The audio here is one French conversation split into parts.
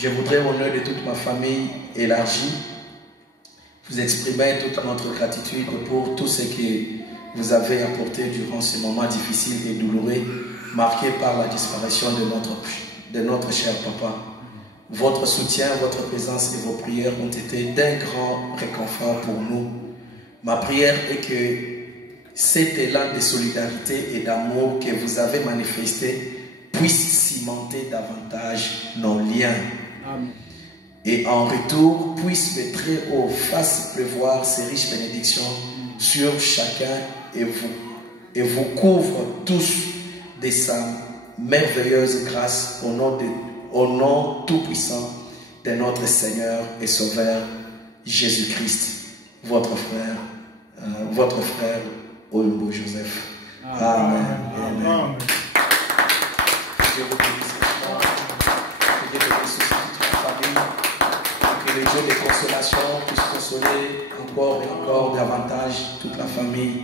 Je voudrais, au nom de toute ma famille élargie, vous exprimer toute notre gratitude pour tout ce que vous avez apporté durant ce moment difficile et douloureux, marqué par la disparition de notre cher papa. Votre soutien, votre présence et vos prières ont été d'un grand réconfort pour nous. Ma prière est que cet élan de solidarité et d'amour que vous avez manifesté puisse cimenter davantage nos liens. Amen. Et en retour, puisse le Très-Haut fasse pleuvoir ses riches bénédictions sur chacun et vous couvre tous de sa merveilleuse grâce au nom tout-puissant de notre Seigneur et Sauveur Jésus-Christ, votre frère Olumbo Joseph. Amen. Amen. Amen. Je vous bénisse. Que Dieu bénisse aussi toute la famille. Que le Dieu de consolation puisse consoler encore et encore davantage toute la famille.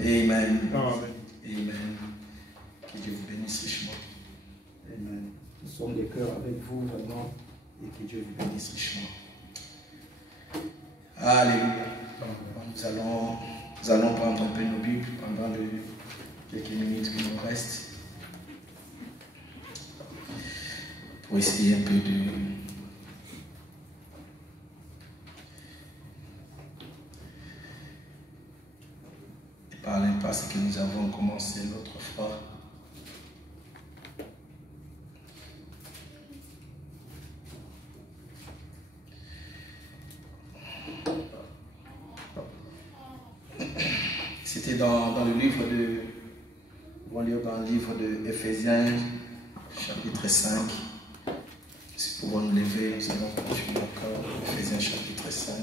Amen. Amen. Que Dieu vous bénisse richement. Amen. Nous sommes de cœur avec vous vraiment et que Dieu vous bénisse richement. Alléluia. Nous allons prendre un peu nos Bibles pendant quelques minutes qui nous restent pour essayer un peu de parler par ce que nous avons commencé l'autre fois. C'était dans le livre de, on va lire dans le livre de Éphésiens, chapitre 5. Si nous pouvons nous lever, nous allons continuer encore. Éphésiens, chapitre 5.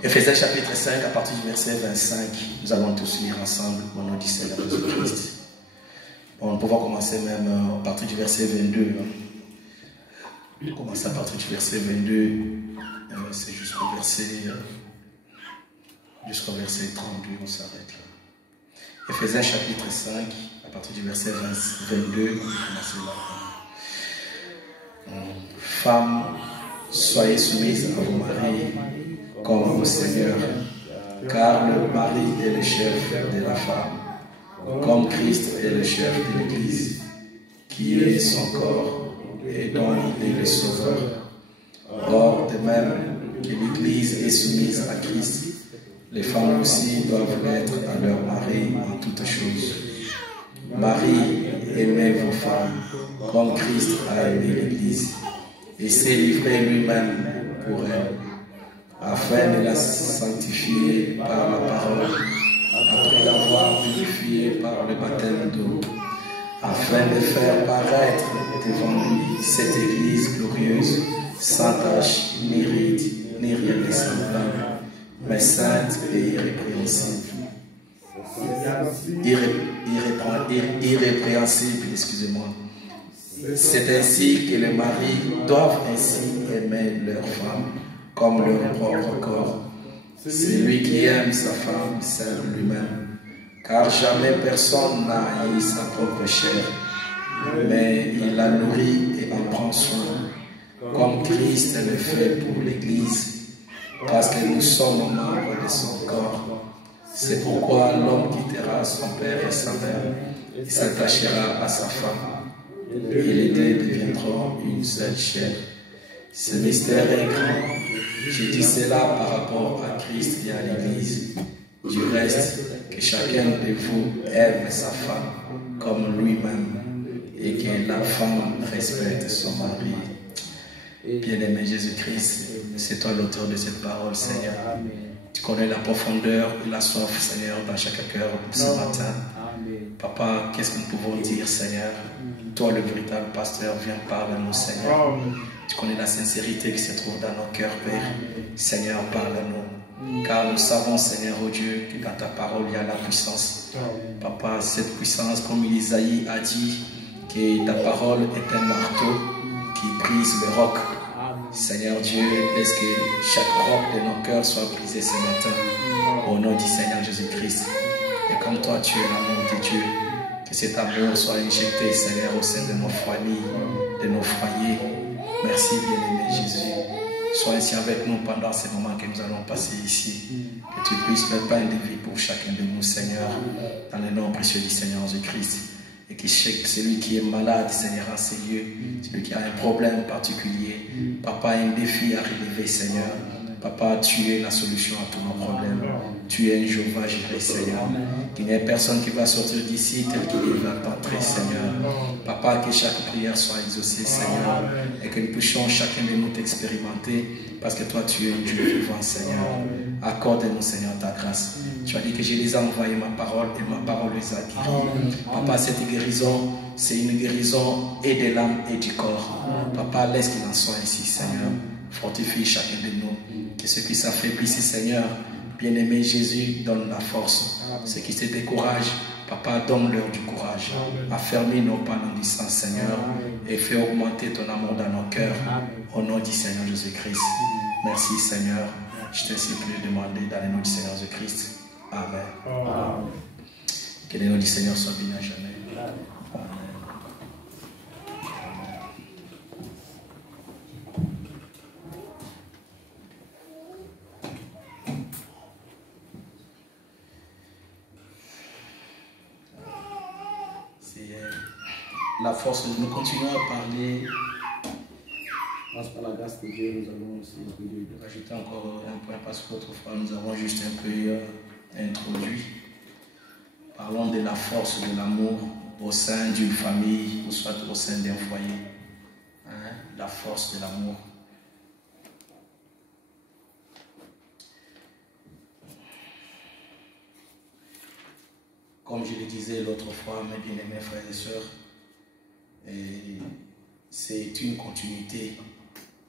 Éphésiens chapitre 5, à partir du verset 25, nous allons tous lire ensemble au nom du Seigneur Jésus-Christ. Bon, nous pouvons commencer même à partir du verset 22. On commence à partir du verset 22, c'est jusqu'au verset 32, on s'arrête là. Éphésiens chapitre 5, à partir du verset 22, on va commencer là. Femmes, soyez soumises à vos maris, comme au Seigneur, car le mari est le chef de la femme, comme Christ est le chef de l'Église, qui est son corps et dont il est le sauveur. Or, de même que l'Église est soumise à Christ, les femmes aussi doivent l'être à leur mari en toutes choses. Marie, aimez vos femmes, comme Christ a aimé l'Église, et s'est livré lui-même pour elle, afin de la sanctifier par la parole, après l'avoir purifiée par le baptême d'eau, afin de faire paraître devant lui cette Église glorieuse, sans tache, ni ride, ni rien de semblable, mais sainte et irrépréhensible. Irrépréhensible, excusez-moi. C'est ainsi que les maris doivent ainsi aimer leur femme comme leur propre corps. Celui qui aime sa femme sert lui-même, car jamais personne n'a haï sa propre chair, mais il la nourrit et en prend soin, comme Christ le fait pour l'Église, parce que nous sommes membres de son corps. C'est pourquoi l'homme quittera son père et sa mère, et s'attachera à sa femme, et les deux deviendront une seule chair. Ce mystère est grand. Je dis cela par rapport à Christ et à l'Église. Du reste, que chacun de vous aime sa femme comme lui-même, et que la femme respecte son mari. Bien-aimé Jésus-Christ, c'est toi l'auteur de cette parole, Seigneur. Tu connais la profondeur et la soif, Seigneur, dans chaque cœur ce matin. Papa, qu'est-ce que nous pouvons dire, Seigneur? Toi, le véritable pasteur, viens parler à nous, Seigneur. Tu connais la sincérité qui se trouve dans nos cœurs, Père. Seigneur, parle à nous. Car nous savons, Seigneur, oh Dieu, que dans ta parole, il y a la puissance. Papa, cette puissance, comme Isaïe a dit, que ta parole est un marteau qui brise le roc. Seigneur Dieu, laisse que chaque roc de nos cœurs soit brisé ce matin. Au nom du Seigneur Jésus-Christ. Et comme toi, tu es l'amour de Dieu, que cet amour soit injecté, Seigneur, au sein de nos familles, de nos foyers. Merci, bien-aimé Jésus. Sois ainsi avec nous pendant ces moments que nous allons passer ici. Que tu puisses mettre pain de vie pour chacun de nous, Seigneur, dans le nom précieux du Seigneur Jésus-Christ. Et que celui qui est malade, Seigneur, en ces lieux, celui qui a un problème particulier, Papa, un défi à relever, Seigneur. Papa, tu es la solution à tous nos problèmes. Tu es un Jéhovah Jireh, Seigneur. Qu'il n'y ait personne qui va sortir d'ici tel qu'il va entrer, Seigneur. Papa, que chaque prière soit exaucée, Seigneur. Et que nous puissions chacun de nous t'expérimenter. Parce que toi, tu es un Dieu vivant, Seigneur. Accorde-nous, Seigneur, ta grâce. Tu as dit que je les ai envoyé ma parole et ma parole les a guéris. Papa, cette guérison, c'est une guérison et de l'âme et du corps. Papa, laisse qu'il en soit ainsi, Seigneur. Fortifie chacun de nous. Que ceux qui s'affaiblissent, Seigneur, bien-aimé Jésus, donne la force. Ceux qui se découragent, Papa, donne-leur du courage. Affermis nos pas dans du sang, Seigneur, et fais augmenter ton amour dans nos cœurs. Au nom du Seigneur Jésus-Christ. Merci, Seigneur. Je te supplie de demander dans le nom du Seigneur Jésus-Christ. Amen. Que le nom du Seigneur soit béni à jamais. Amen. La force, nous continuons à parler. Grâce par la grâce de Dieu, nous allons aussi rajouter encore un point parce qu'autrefois nous avons juste un peu introduit. Parlons de la force de l'amour au sein d'une famille ou soit au sein d'un foyer. Hein? La force de l'amour. Comme je le disais l'autre fois, mes bien-aimés frères et sœurs, c'est une continuité.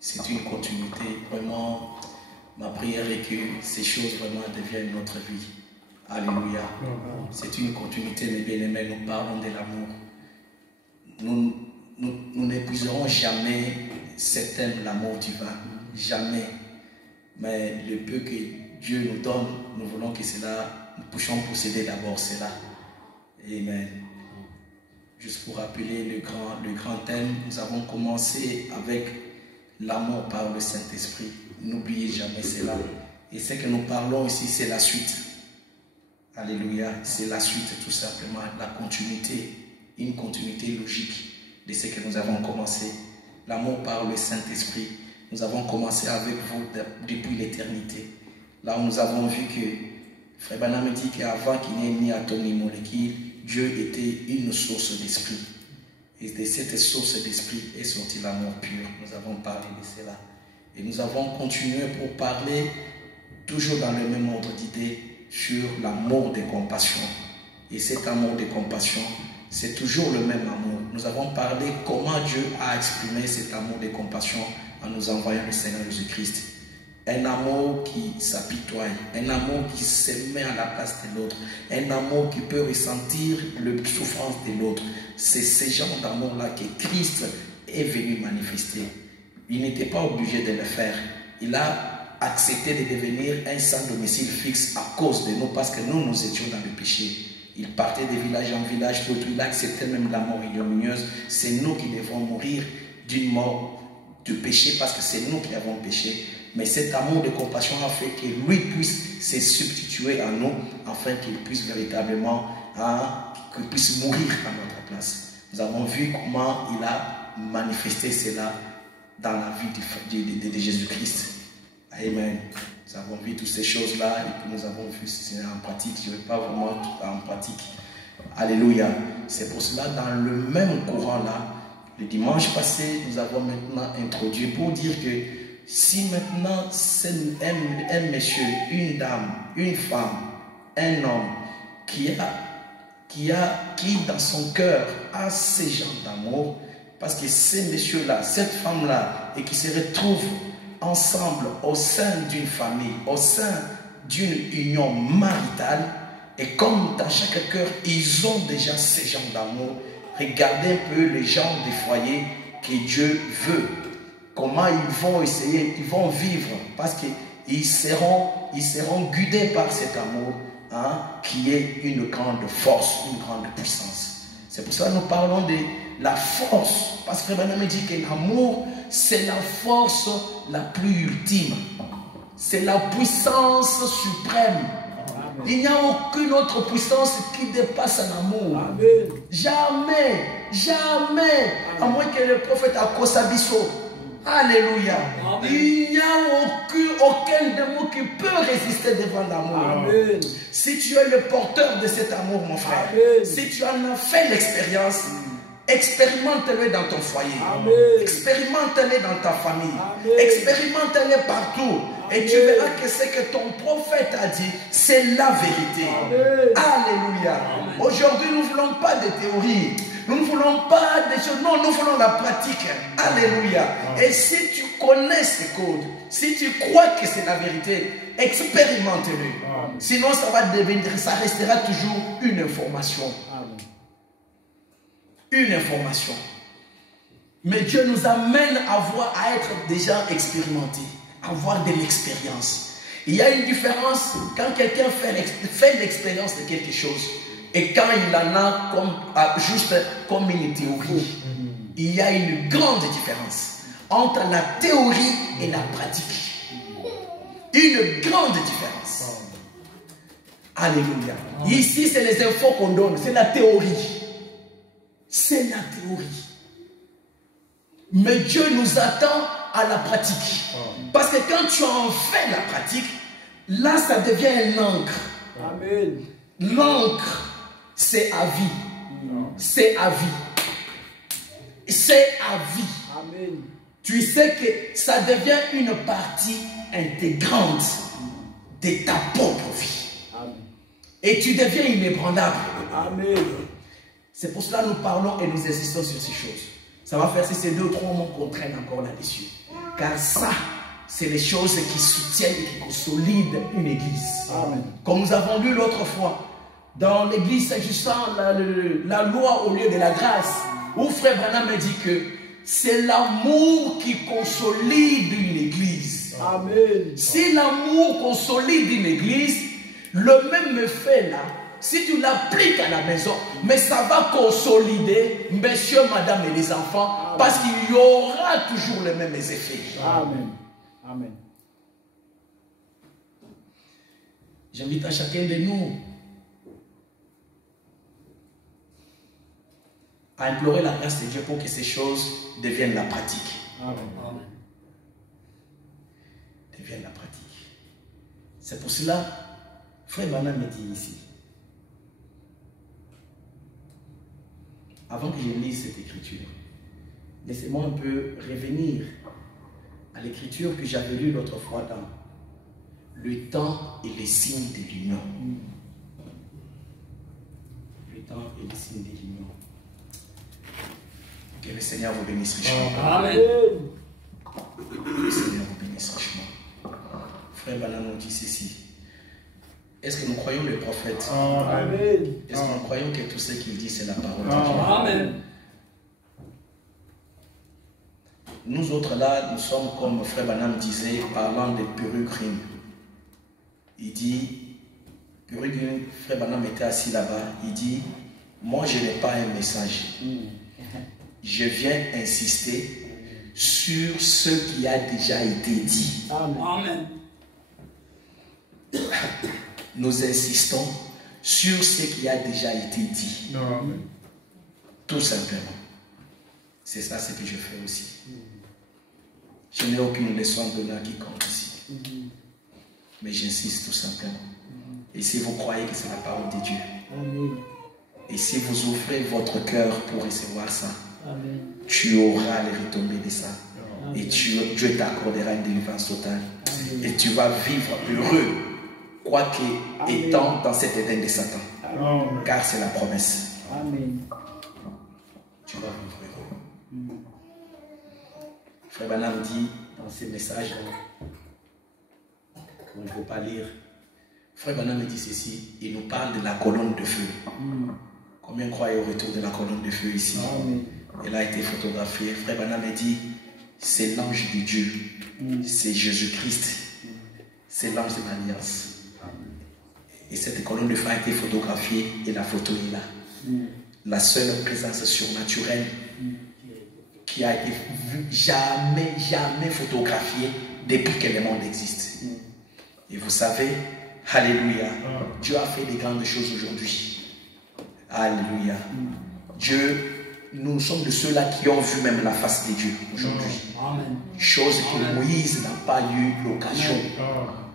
C'est une continuité. Vraiment, ma prière est que ces choses vraiment deviennent notre vie. Alléluia. C'est une continuité, mes bien-aimés. Nous parlons de l'amour. Nous n'épuiserons jamais cet thème, l'amour divin. Jamais. Mais le peu que Dieu nous donne, nous voulons que cela, nous puissions posséder d'abord cela. Amen. Juste pour rappeler le grand thème, nous avons commencé avec l'amour par le Saint-Esprit. N'oubliez jamais cela. Et ce que nous parlons ici, c'est la suite. Alléluia. C'est la suite, tout simplement. La continuité. Une continuité logique de ce que nous avons commencé. L'amour par le Saint-Esprit. Nous avons commencé avec vous depuis l'éternité. Là où nous avons vu que Frère Branham dit qu'avant qu'il n'y ait ni atome ni molécule, Dieu était une source d'esprit. Et de cette source d'esprit est sorti l'amour pur. Nous avons parlé de cela. Et nous avons continué pour parler, toujours dans le même ordre d'idées, sur l'amour de compassion. Et cet amour de compassion, c'est toujours le même amour. Nous avons parlé comment Dieu a exprimé cet amour de compassion en nous envoyant le Seigneur Jésus-Christ. Un amour qui s'apitoie, un amour qui se met à la place de l'autre, un amour qui peut ressentir la souffrance de l'autre. C'est ce genre d'amour-là que Christ est venu manifester. Il n'était pas obligé de le faire. Il a accepté de devenir un sans domicile fixe à cause de nous, parce que nous étions dans le péché. Il partait de village en village, il a accepté même la mort ignominieuse. C'est nous qui devons mourir d'une mort de péché, parce que c'est nous qui avons péché. Mais cet amour de compassion a fait que lui puisse se substituer à nous, afin qu'il puisse véritablement, qu'il puisse mourir à notre place. Nous avons vu comment il a manifesté cela dans la vie de Jésus-Christ. Amen. Nous avons vu toutes ces choses-là et puis nous avens vu cela en pratique. Je ne vais pas vraiment tout en pratique. Alléluia. C'est pour cela, dans le même courant-là, le dimanche passé, nous avons maintenant introduit pour dire que si maintenant c'est un monsieur, une dame, une femme, un homme qui a qui dans son cœur a ces gens d'amour, parce que ces messieurs-là, cette femme-là, et qui se retrouvent ensemble au sein d'une famille, au sein d'une union maritale, et comme dans chaque cœur, ils ont déjà ces gens d'amour, regardez un peu les gens des foyers que Dieu veut. Comment ils vont essayer, ils vont vivre, parce qu'ils seront guidés par cet amour, hein, qui est une grande force, une grande puissance. C'est pour ça que nous parlons de la force, parce que Frère me dit que l'amour, c'est la force la plus ultime. C'est la puissance suprême. Il n'y a aucune autre puissance qui dépasse l'amour. Jamais, jamais. À moins que le prophète Akosabiso. Alléluia. Il n'y a aucun démon qui peut résister devant l'amour. Si tu es le porteur de cet amour, mon frère, si tu en as fait l'expérience, expérimente-le dans ton foyer, expérimente-le dans ta famille, expérimente-le partout. Et tu verras que ce que ton prophète a dit, c'est la vérité. Alléluia. Aujourd'hui, nous ne voulons pas de théorie. Nous ne voulons pas des choses. Non, nous voulons la pratique. Alléluia. Et si tu connais ces codes, si tu crois que c'est la vérité, expérimente-le. Sinon, ça va devenir, ça restera toujours une information. Une information. Mais Dieu nous amène à être déjà expérimentés, à avoir de l'expérience. Il y a une différence quand quelqu'un fait l'expérience de quelque chose et quand il en a juste comme une théorie. Il y a une grande différence entre la théorie et la pratique. Une grande différence. Alléluia. Ici, c'est les infos qu'on donne, c'est la théorie. C'est la théorie. Mais Dieu nous attend à la pratique. Parce que quand tu en fais la pratique, là ça devient une encre. Amen. L'encre, c'est à vie. C'est à vie. C'est à vie. Amen. Tu sais que ça devient une partie intégrante de ta propre vie. Amen. Et tu deviens inébranlable. Amen. C'est pour cela que nous parlons et nous insistons sur ces choses. Ça va faire si c'est 2 ou 3 mots qu'on traîne encore là-dessus. Car ça, c'est les choses qui soutiennent et qui consolident une église. Amen. Comme nous avons lu l'autre fois, dans l'église s'agissant la loi au lieu de la grâce, où Frère Branham me dit que c'est l'amour qui consolide une église. Amen. Si l'amour consolide une église, le même fait là, si tu l'appliques à la maison, mais ça va consolider messieurs, madame et les enfants. Amen. Parce qu'il y aura toujours les mêmes effets. Amen. Amen. J'invite à chacun de nous à implorer la grâce de Dieu pour que ces choses deviennent la pratique. Amen. Amen. Deviennent la pratique. C'est pour cela, Frère Branham me dit ici, avant que je lise cette écriture, laissez-moi un peu revenir à l'écriture que j'avais lue l'autre fois dans le temps et les signes de l'union. Le temps et les signes de l'union. Que le Seigneur vous bénisse richement. Amen. Que le Seigneur vous bénisse richement. Frère Branham nous dit ceci. Est-ce que nous croyons le prophète? Amen. Est-ce que nous croyons que tout ce qu'il dit, c'est la parole de Dieu? Amen. Nous autres là, nous sommes comme Frère Branham disait, parlant de Peregrine. Il dit, Peregrine, Frère Branham était assis là-bas, il dit, moi je n'ai pas un message. Je viens insister sur ce qui a déjà été dit. Amen. Nous insistons sur ce qui a déjà été dit. Amen. Tout simplement. C'est ça ce que je fais aussi. Je n'ai aucune leçon de donner à quiconque ici. Mais j'insiste tout simplement. Et si vous croyez que c'est la parole de Dieu, Amen. Et si vous ouvrez votre cœur pour recevoir ça, Amen. Tu auras les retombées de ça. Amen. Et Dieu t'accordera une délivrance totale. Amen. Et tu vas vivre heureux, quoique étant dans cet Éden de Satan. car c'est la promesse. Amen. Tu vas vivre heureux. Frère Branham dit dans ses messages, on ne faut pas lire. Frère Branham dit ceci, il nous parle de la colonne de feu. Combien croient au retour de la colonne de feu ici? Amen. Elle a été photographiée. Frère Branham dit, c'est l'ange de Dieu. C'est Jésus-Christ. C'est l'ange de l'Alliance. Et cette colonne de feu a été photographiée et la photo est là. La seule présence surnaturelle qui a été vue, jamais photographiée depuis que le monde existe. Et vous savez, alléluia, Dieu a fait des grandes choses aujourd'hui. Alléluia. Dieu, nous sommes de ceux-là qui ont vu même la face de Dieu aujourd'hui. Chose que Moïse n'a pas eu l'occasion.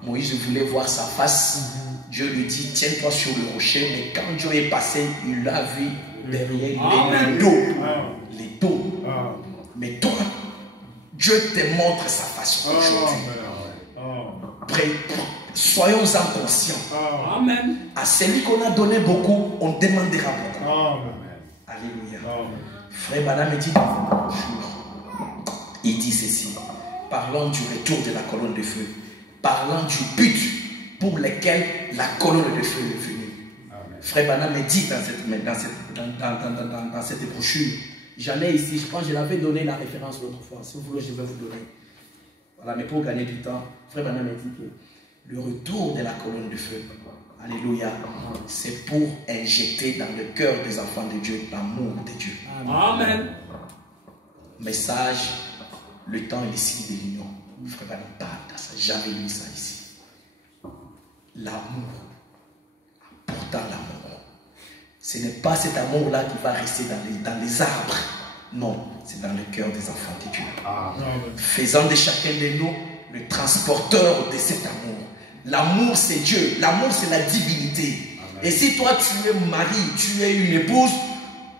Moïse voulait voir sa face. Dieu lui dit, tiens-toi sur le rocher. Mais quand Dieu est passé, il l'a vu derrière les dos. Les dos. Mais toi, Dieu te montre sa face aujourd'hui. Soyons-en conscients. Amen. À celui qu'on a donné beaucoup, on demandera beaucoup. Alléluia. Frère Madame dit dans cette jour, il dit ceci, parlant du retour de la colonne de feu, parlant du but pour lequel la colonne de feu est venue. Frère Branham dit dans cette brochure, j'en ai ici, je pense que je l'avais donné la référence l'autre fois, si vous voulez je vais vous donner. Voilà, mais pour gagner du temps, Frère Branham dit que le retour de la colonne de feu, alléluia, c'est pour injecter dans le cœur des enfants de Dieu l'amour de Dieu. Amen. Message, le temps est ici de l'union. Frère Branham parle de ça, jamais lu ça ici. L'amour, pourtant l'amour, ce n'est pas cet amour-là qui va rester dans les arbres. Non, c'est dans le cœur des enfants de Dieu. Faisant de chacun de nous le transporteur de cet amour. L'amour, c'est Dieu. L'amour, c'est la divinité. Amen. Et si toi, tu es mari, tu es une épouse,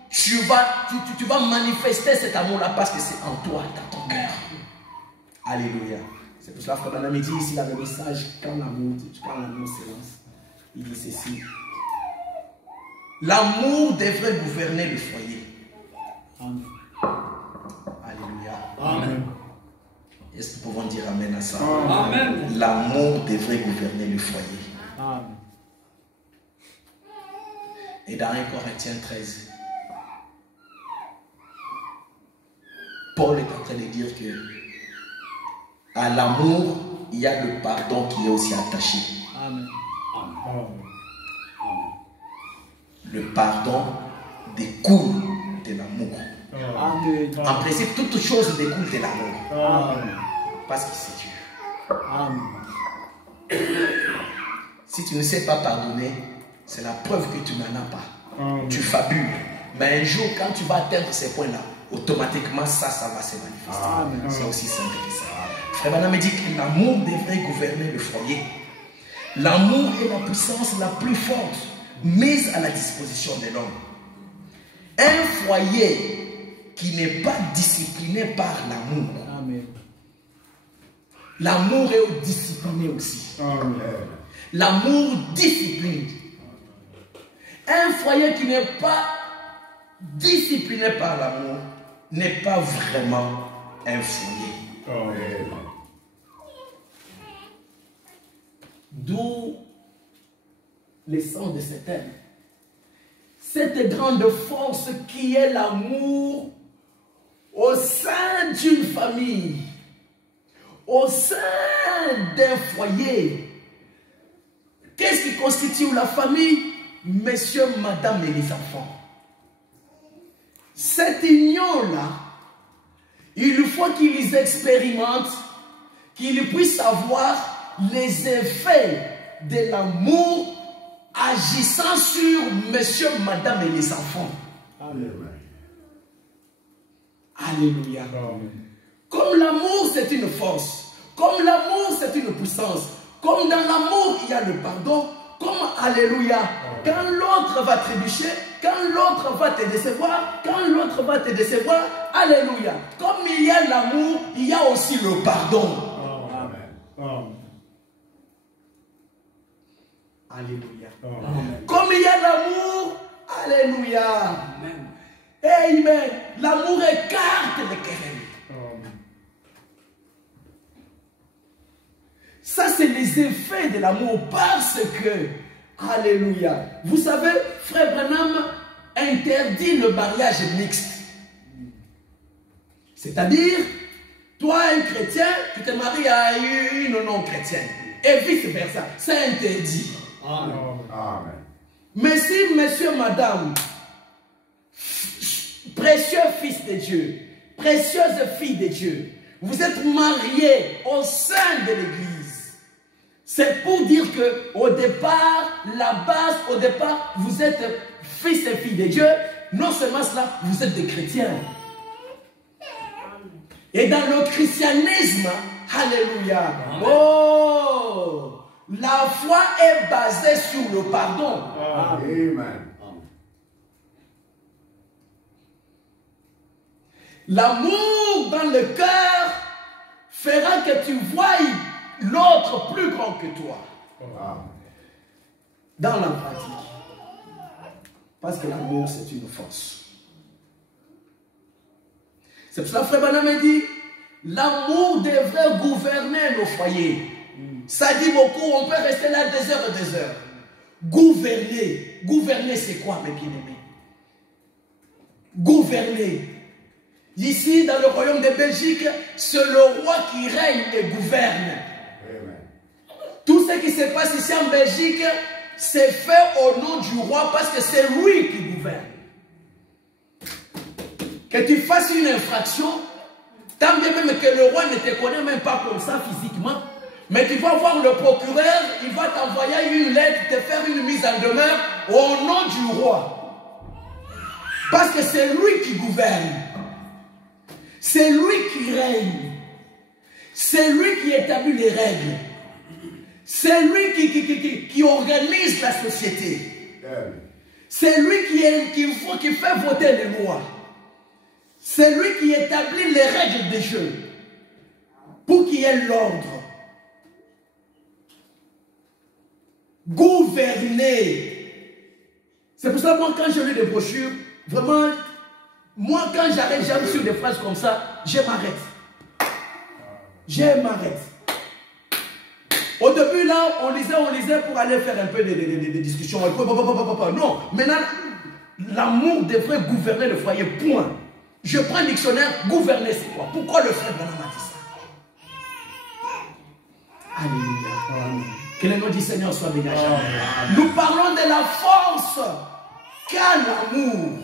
tu vas manifester cet amour-là parce que c'est en toi, dans ton cœur. Alléluia. C'est pour cela que Frère Branham dit ici dans le message, quand l'amour s'élance, il dit ceci. L'amour devrait gouverner le foyer. Amen. Alléluia. Amen. Est-ce que nous pouvons dire Amen à ça? Amen. L'amour devrait gouverner le foyer. Amen. Et dans 1 Corinthiens 13, Paul est en train de dire que à l'amour, il y a le pardon qui est aussi attaché. Amen. Le pardon découle de l'amour. Amen. En principe, toute chose découle de l'amour. Amen. Parce que c'est Dieu. Amen. Si tu ne sais pas pardonner, c'est la preuve que tu n'en as pas. Tu fabules. Mais un jour, quand tu vas atteindre ces points-là, automatiquement, ça va se manifester. C'est aussi simple que ça. Frère Branham me dit que l'amour devrait gouverner le foyer. L'amour est la puissance la plus forte mise à la disposition de l'homme. Un foyer qui n'est pas discipliné par l'amour. L'amour est discipliné aussi. L'amour discipline. Un foyer qui n'est pas discipliné par l'amour n'est pas vraiment un foyer. D'où l'essence de cet thème. Cette grande force qui est l'amour au sein d'une famille, au sein d'un foyer. Qu'est-ce qui constitue la famille? Messieurs, madame et les enfants. Cette union-là, il faut qu'ils expérimentent, qu'ils puissent avoir les effets de l'amour agissant sur monsieur, madame et les enfants. Amen. Alléluia. Amen. Comme l'amour c'est une force, comme l'amour c'est une puissance, comme dans l'amour il y a le pardon, comme alléluia, quand l'autre va trébucher, quand l'autre va te décevoir, quand l'autre va te décevoir, alléluia. Comme il y a l'amour, il y a aussi le pardon. Amen. Alléluia. Comme il y a l'amour, alléluia. Amen. L'amour écarte les querelles. Ça, c'est les effets de l'amour parce que, alléluia. Vous savez, Frère Branham interdit le mariage mixte. C'est-à-dire, toi, un chrétien, tu te maries à une non-chrétienne. Et vice-versa. C'est interdit. Amen. Mais si monsieur, madame, précieux fils de Dieu, précieuse fille de Dieu, vous êtes mariés au sein de l'Église, c'est pour dire que au départ, la base, au départ, vous êtes fils et filles de Dieu. Non seulement cela, vous êtes des chrétiens. Et dans le christianisme, alléluia, oh, la foi est basée sur le pardon. Amen. L'amour dans le cœur fera que tu vois l'autre plus grand que toi. Dans la pratique. Parce que l'amour, c'est une force. C'est pour ça que Frère Branham dit, l'amour devrait gouverner nos foyers. Ça dit beaucoup, on peut rester là des heures et des heures. Gouverner. Gouverner, c'est quoi, mes bien-aimés? Gouverner. Ici, dans le royaume de Belgique, c'est le roi qui règne et gouverne. Tout ce qui se passe ici en Belgique, c'est fait au nom du roi parce que c'est lui qui gouverne. Que tu fasses une infraction, tant bien même que le roi ne te connaît même pas comme ça physiquement, mais tu vas voir le procureur, il va t'envoyer une lettre, te faire une mise en demeure au nom du roi. Parce que c'est lui qui gouverne. C'est lui qui règne. C'est lui qui établit les règles. C'est lui qui organise la société. C'est lui qui fait voter les lois. C'est lui qui établit les règles des jeux pour qu'il y ait l'ordre. Gouverner. C'est pour ça que moi, quand je lis des brochures, vraiment, moi, quand j'arrive sur des phrases comme ça, je m'arrête. Je m'arrête. Au début, là, on lisait pour aller faire un peu de discussions. Non, maintenant, l'amour devrait gouverner le foyer, point. Je prends le dictionnaire, gouverner c'est quoi? Pourquoi le frère Branham a dit ça? Alléluia. Que le nom du Seigneur soit béni. Nous parlons de la force qu'a l'amour.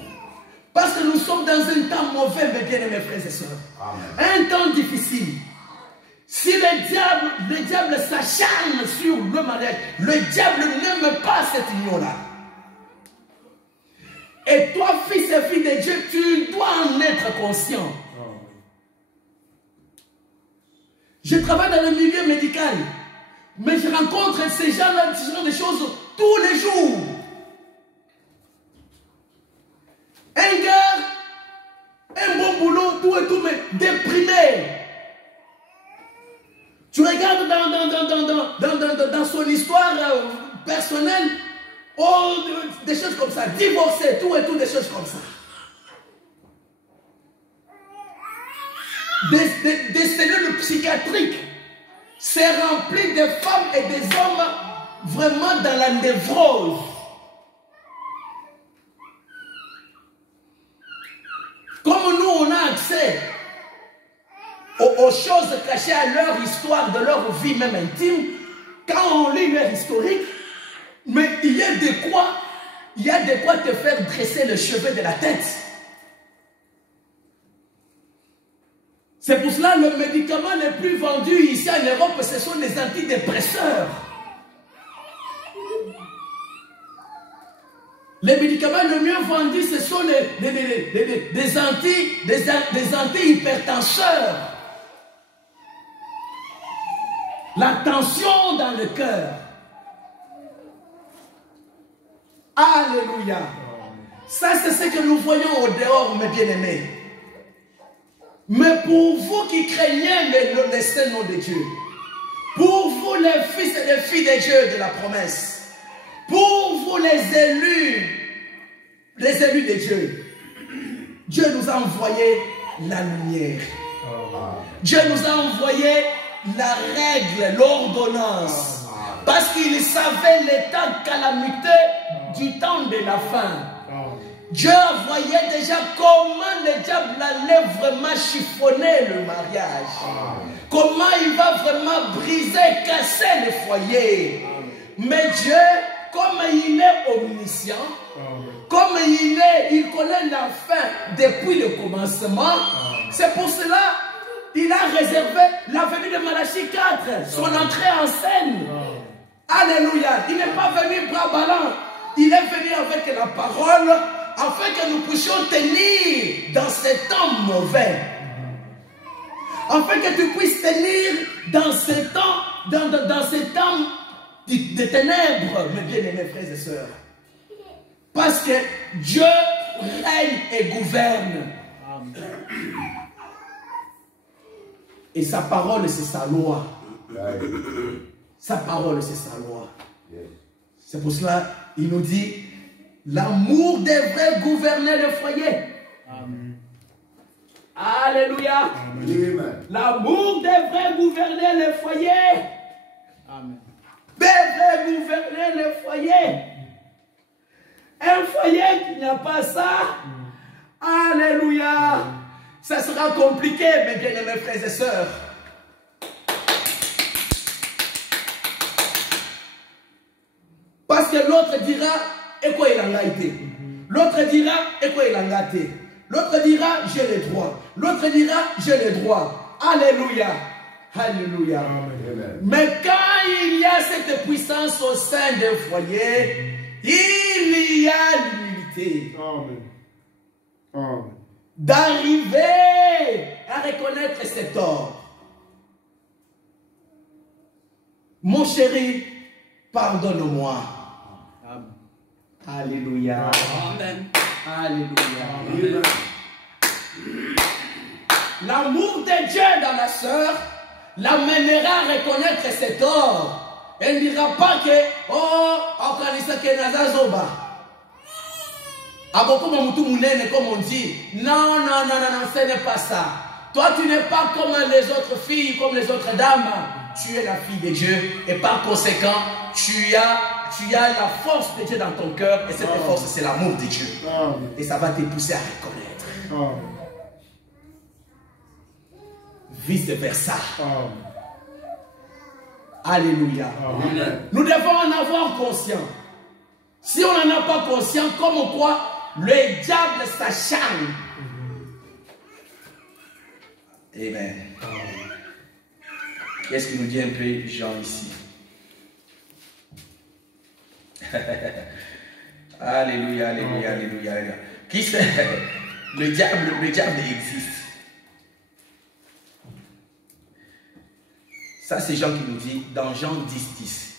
Parce que nous sommes dans un temps mauvais, mes bien-aimés frères et sœurs. Un temps difficile. Si le diable s'acharne sur le mariage, le diable n'aime pas cette union-là. Et toi, fils et fille de Dieu, tu dois en être conscient. Je travaille dans le milieu médical, mais je rencontre ces gens-là, ce genre de choses tous les jours. Un gars, un bon boulot, tout et tout, mais déprimé. Tu regardes dans son histoire personnelle, oh, des choses comme ça, divorcé, tout et tout, des choses comme ça. Des cellules psychiatriques, c'est rempli de femmes et des hommes vraiment dans la névrose. Comme nous, on a accès aux choses cachées à leur histoire, de leur vie même intime, quand on lit leur historique, mais il y a de quoi te faire dresser le cheveu de la tête. C'est pour cela que le médicament le plus vendu ici en Europe, ce sont les antidépresseurs. Les médicaments le mieux vendus, ce sont des anti-hypertenseurs. La tension dans le cœur. Alléluia. Ça, c'est ce que nous voyons au dehors, mes bien-aimés. Mais pour vous qui craignez le Saint nom de Dieu, pour vous les fils et les filles de Dieu de la promesse, Pour vous les élus de Dieu, Dieu nous a envoyé la lumière. Dieu nous a envoyé la règle, l'ordonnance. Parce qu'il savait l'état de calamité du temps de la fin. Dieu voyait déjà comment le diable allait vraiment chiffonner le mariage. Comment il va vraiment briser, casser le foyer. Mais Dieu, comme il est omniscient, comme il connaît la fin depuis le commencement, c'est pour cela qu'il a réservé la venue de Malachie 4, son entrée en scène. Alléluia. Il n'est pas venu bras ballants. Il est venu avec la parole afin que nous puissions tenir dans ces temps mauvais. Afin que tu puisses tenir dans ces temps, dans ces temps de ténèbres, mes bien-aimés frères et sœurs. Parce que Dieu règne et gouverne. Et sa parole, c'est sa loi. Sa parole, c'est sa loi. C'est pour cela il nous dit, l'amour devrait gouverner le foyer. Amen. Alléluia. L'amour devrait gouverner le foyer. Amen. Devrait gouverner le foyer. Un foyer qui n'a pas ça, alléluia, ça sera compliqué, mes bien-aimés frères et sœurs. Parce que l'autre dira, et quoi il en a été. L'autre dira, et quoi il en a été. L'autre dira, j'ai les droits. L'autre dira, j'ai les droits. Alléluia. Alléluia. Amen. Mais quand il y a cette puissance au sein d'un foyer, il y a l'humilité. D'arriver à reconnaître ses torts. Mon chéri, pardonne-moi. Alléluia. Amen. Alléluia. L'amour de Dieu dans la sœur l'amènera à reconnaître ses torts. Elle ne dira pas que, oh, comme on dit. Non, ce n'est pas ça. Toi, tu n'es pas comme les autres filles, comme les autres dames. Tu es la fille de Dieu et par conséquent, tu as la force de Dieu dans ton cœur et cette force, c'est l'amour de Dieu. Et ça va te pousser à reconnaître. Vice versa. Alléluia. Nous devons en avoir conscience. Si on n'en a pas conscience, comme quoi le diable s'acharne. Amen. Qu'est-ce qu'il nous dit un peu Jean ici? Alléluia, alléluia, alléluia, alléluia. Qui sait? Le diable existe. Ça, c'est Jean qui nous dit dans Jean 10:10,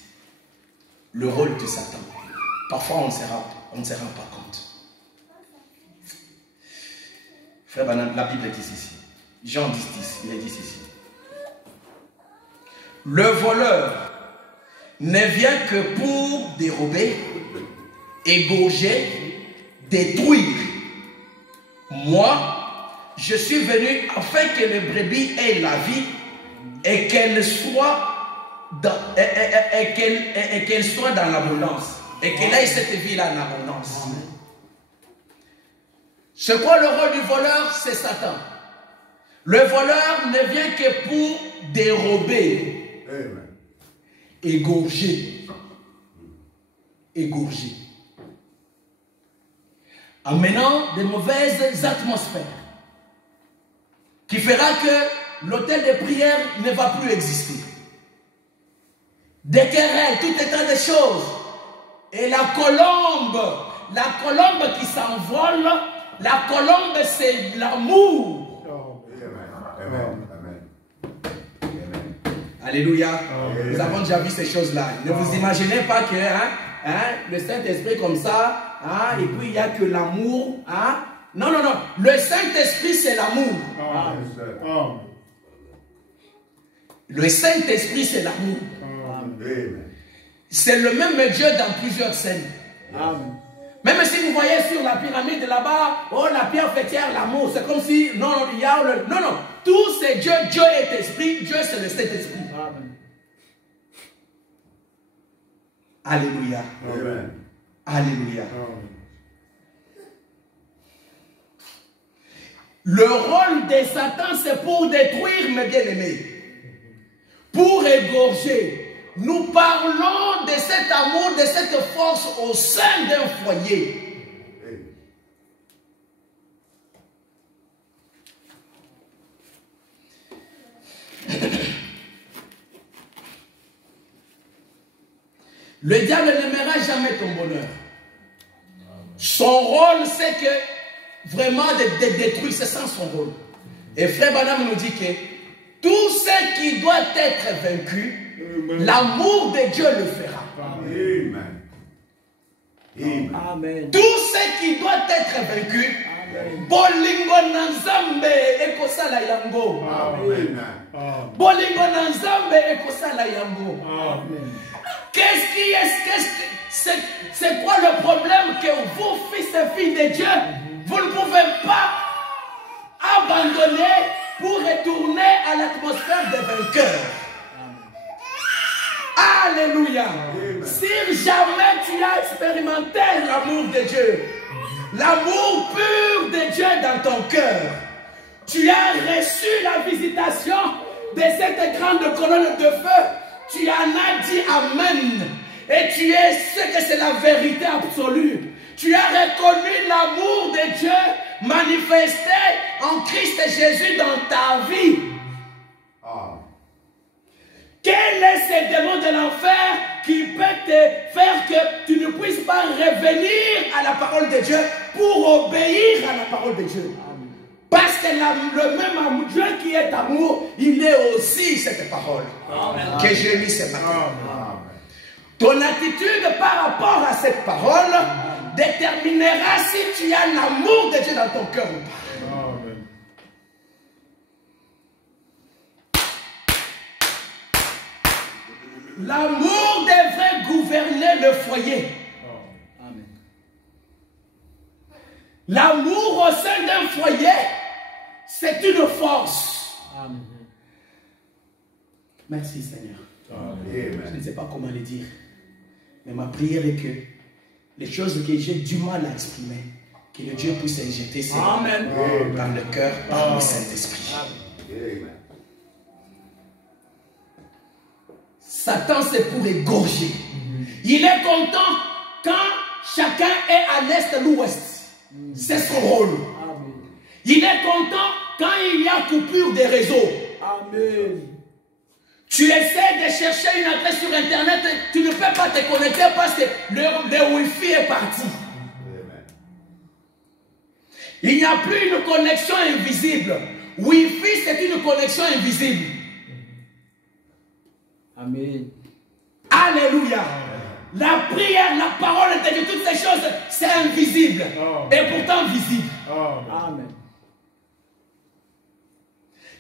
le rôle de Satan. Parfois, on ne se rend pas compte. Frère Banan, la Bible dit ceci. Jean 10:10, il est dit ceci. Le voleur ne vient que pour dérober, égorger, détruire. Moi, je suis venu afin que les brebis aient la vie et qu'elle soit dans l'abondance et qu'elle ait cette vie-là en abondance. C'est quoi le rôle du voleur? C'est Satan. Le voleur ne vient que pour dérober, égorger, amenant de mauvaises atmosphères qui fera que l'autel de prière ne va plus exister. Des querelles, tout état de choses. Et la colombe qui s'envole, la colombe c'est l'amour. Amen. Alléluia. Nous avons déjà vu ces choses-là. Ne vous imaginez pas que le Saint-Esprit comme ça, et puis il n'y a que l'amour. Non. Le Saint-Esprit, c'est l'amour. Le Saint-Esprit, c'est l'amour. C'est le même Dieu dans plusieurs scènes. Amen. Même si vous voyez sur la pyramide là-bas, oh la pierre fêtière, l'amour, c'est comme si, non, il y a le... Non, non, tous ces dieux, Dieu est esprit, Dieu c'est le Saint-Esprit. Amen. Alléluia. Amen. Alléluia. Le rôle de Satan, c'est pour détruire, mes bien-aimés. Pour égorger. Nous parlons de cet amour, de cette force au sein d'un foyer. Le diable n'aimera jamais ton bonheur. Son rôle, c'est que vraiment de détruire, c'est ça son rôle. Et Frère Branham nous dit que tout ce qui doit être vaincu, l'amour de Dieu le fera. Amen. Amen. Amen. Tout ce qui doit être vaincu, bolingo na nzambe ekosala yango. Amen. Bolingo na nzambe ekosala yango. Amen. C'est quoi le problème que vous, fils et filles de Dieu, vous ne pouvez pas abandonner pour retourner à l'atmosphère des vainqueurs? Alléluia. Si jamais tu as expérimenté l'amour de Dieu, l'amour pur de Dieu dans ton cœur, tu as reçu la visitation de cette grande colonne de feu, tu en as dit Amen. Et tu es ce que c'est la vérité absolue. Tu as reconnu l'amour de Dieu manifesté en Christ Jésus dans ta vie. Quel est ce démon de l'enfer qui peut te faire que tu ne puisses pas revenir à la parole de Dieu pour obéir à la parole de Dieu? Parce que le même amour, Dieu qui est amour, il est aussi cette parole. Amen. Que j'ai lu ce matin. Amen. Ton attitude par rapport à cette parole déterminera si tu as l'amour de Dieu dans ton cœur ou pas. Amen. L'amour devrait gouverner le foyer. Amen. L'amour au sein d'un foyer, c'est une force. Amen. Merci Seigneur. Amen. Je ne sais pas comment le dire. Mais ma prière est que les choses que j'ai du mal à exprimer, que le Dieu puisse injecter ces Amen. Dans le cœur par le Saint-Esprit. Satan, c'est pour égorger. Il est content quand chacun est à l'est, l'ouest. C'est son rôle. Il est content quand il y a coupure des réseaux. Amen. Tu essaies de chercher une adresse sur Internet, tu ne peux pas te connecter parce que le Wi-Fi est parti. Il n'y a plus une connexion invisible. Wi-Fi, c'est une connexion invisible. Amen. Alléluia. La prière, la parole de Dieu, toutes ces choses, c'est invisible. Et pourtant visible. Amen.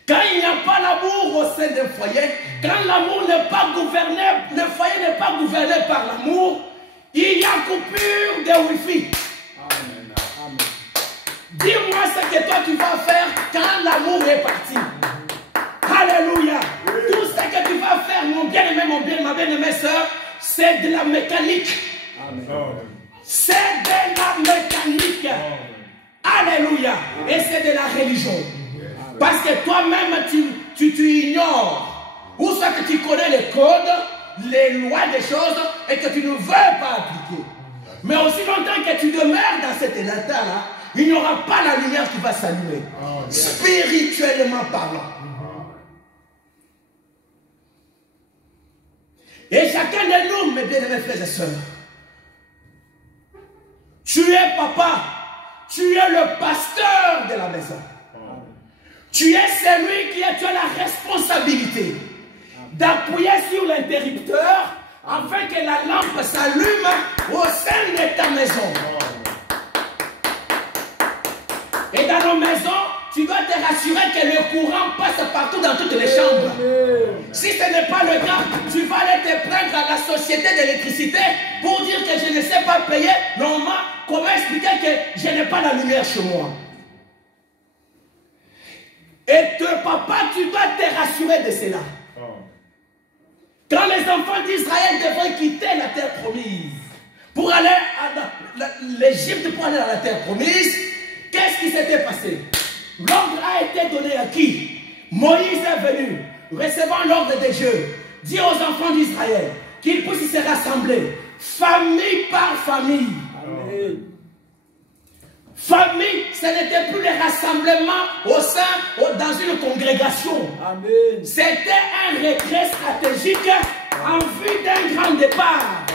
Quand il n'y a pas l'amour au sein d'un foyer, quand l'amour n'est pas gouverné, le foyer n'est pas gouverné par l'amour, il y a coupure de Wi-Fi. Amen. Amen. Dis-moi ce que toi tu vas faire quand l'amour est parti. Alléluia. Tout ce que tu vas faire, mon bien-aimé, ma bien-aimée soeur, c'est de la mécanique. Amen. C'est de la mécanique. Alléluia. Et c'est de la religion. Parce que toi-même, tu ignores. Ou soit que tu connais les codes, les lois des choses, et que tu ne veux pas appliquer. Mais aussi longtemps que tu demeures dans cet état-là, il n'y aura pas la lumière qui va s'allumer. Spirituellement parlant. Et chacun de nous, mes bien-aimés frères et sœurs, tu es papa, tu es le pasteur de la maison. Tu es celui qui a la responsabilité d'appuyer sur l'interrupteur afin que la lampe s'allume au sein de ta maison. Et dans nos maisons, tu dois te rassurer que le courant passe partout dans toutes les chambres. Si ce n'est pas le cas, tu vas aller te plaindre à la société d'électricité pour dire que je ne sais pas payer. Normalement, comment expliquer que je n'ai pas la lumière chez moi? Et papa, tu dois te rassurer de cela. Quand les enfants d'Israël devraient quitter la terre promise pour aller à l'Égypte, pour aller dans la terre promise, qu'est-ce qui s'était passé? L'ordre a été donné à qui? Moïse est venu, recevant l'ordre de Dieu, dire aux enfants d'Israël qu'ils puissent se rassembler, famille par famille. Amen. Famille, ce n'était plus le rassemblement dans une congrégation. C'était un retrait stratégique en vue d'un grand départ.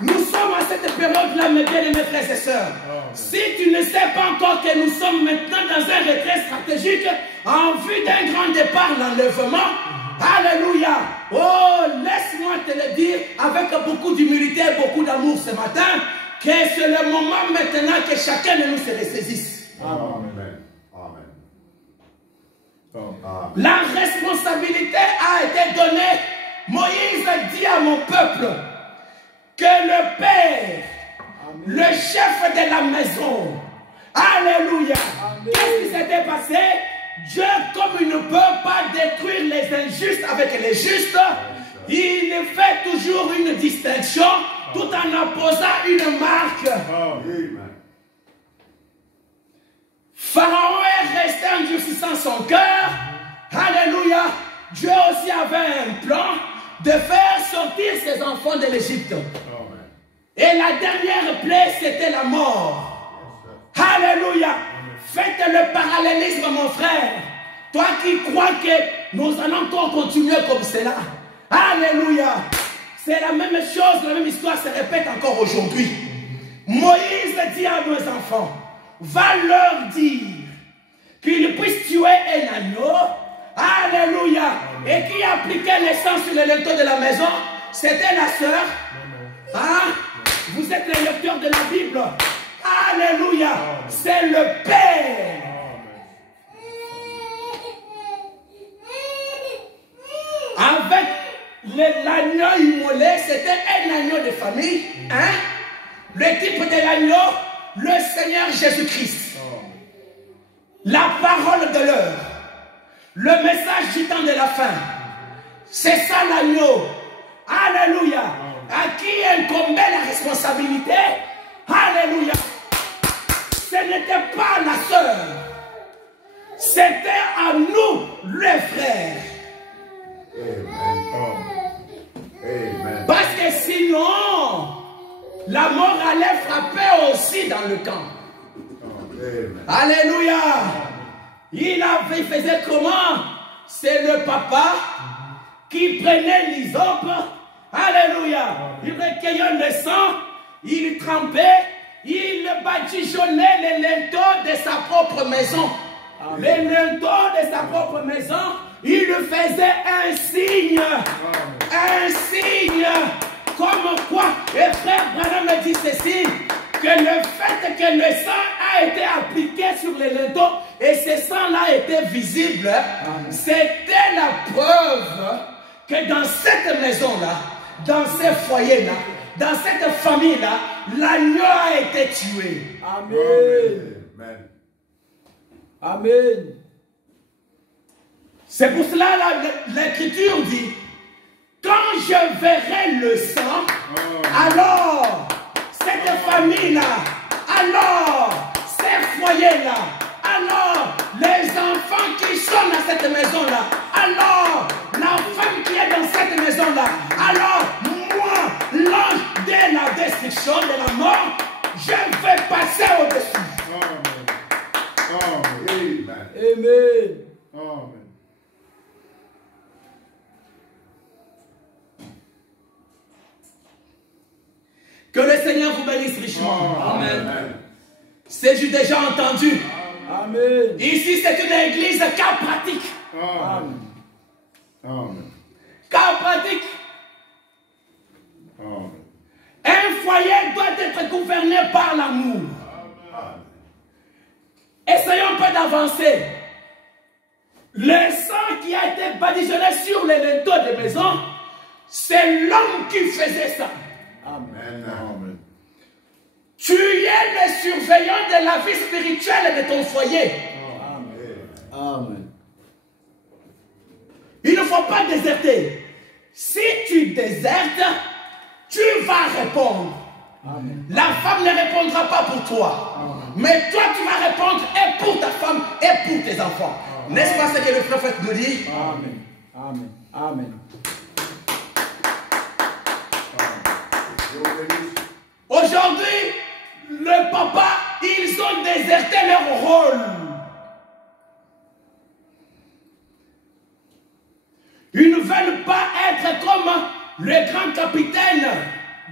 Nous sommes à cette période-là, mes bien-aimés frères et sœurs. Si tu ne sais pas encore que nous sommes maintenant dans un retrait stratégique en vue d'un grand départ, l'enlèvement, alléluia. Oh, laisse-moi te le dire avec beaucoup d'humilité et beaucoup d'amour ce matin, que c'est le moment maintenant que chacun de nous se ressaisisse. Amen. Amen. La responsabilité a été donnée. Moïse dit à mon peuple que le Père, le chef de la maison, alléluia, qu'est-ce qui s'était passé? Dieu, comme il ne peut pas détruire les injustes avec les justes, il fait toujours une distinction tout en imposant une marque. Pharaon est resté endurcissant son cœur. Alléluia. Dieu aussi avait un plan de faire sortir ses enfants de l'Égypte. Et la dernière plaie, c'était la mort. Alléluia. Faites le parallélisme, mon frère. Toi qui crois que nous allons encore continuer comme cela. Alléluia. C'est la même chose, la même histoire se répète encore aujourd'hui. Moïse dit à nos enfants, va leur dire qu'ils puissent tuer un agneau. Alléluia. Et qui appliquait le sang sur le linteau de la maison, c'était la sœur. Hein? Vous êtes les lecteurs de la Bible. Alléluia. C'est le Père. Avec l'agneau immolé, c'était un agneau de famille. Hein? Le type de l'agneau, le Seigneur Jésus-Christ. La parole de l'heure. Le message du temps de la fin. C'est ça l'agneau. Alléluia. À qui incombait la responsabilité? Alléluia. Ce n'était pas la sœur. C'était à nous, les frères. Amen. Parce que sinon, la mort allait frapper aussi dans le camp. Amen. Alléluia. Il faisait comment? C'est le papa qui prenait l'hysope. Alléluia. Il recueillait le sang, il trempait, il badigeonnait les linteaux de sa propre maison. Les linteaux de sa propre maison, il faisait un signe. Un signe. Comme quoi, et frère Branham me dit ceci, que le fait que le sang a été appliqué sur les linteaux et ce sang-là était visible, c'était la preuve que dans cette maison-là, dans ces foyers-là, dans cette famille-là, l'agneau a été tué. Amen. Amen. C'est pour cela l'Écriture dit, quand je verrai le sang, alors cette famille-là, alors ces foyers-là, alors les enfants qui sont dans cette maison-là, alors la femme qui est dans cette maison-là, alors moi, l'ange de la destruction, de la mort, je vais passer au-dessus. Amen. Amen. Amen. Que le Seigneur vous bénisse richement. Amen. C'est déjà entendu. Amen. Ici, c'est une église cas pratique. Amen. Amen. Cas pratique. Amen. Un foyer doit être gouverné par l'amour. Essayons un peu d'avancer. Le sang qui a été badigeonné sur les linteaux des maisons, c'est l'homme qui faisait ça. Amen. Amen. Tu es le surveillant de la vie spirituelle de ton foyer. Amen. Amen. Il ne faut pas déserter. Si tu désertes, tu vas répondre. Amen. La femme ne répondra pas pour toi. Amen. Mais toi, tu vas répondre et pour ta femme et pour tes enfants. N'est-ce pas ce que le prophète nous dit? Amen. Amen. Amen. Aujourd'hui, le papa, ils ont déserté leur rôle. Ils ne veulent pas être comme le grand capitaine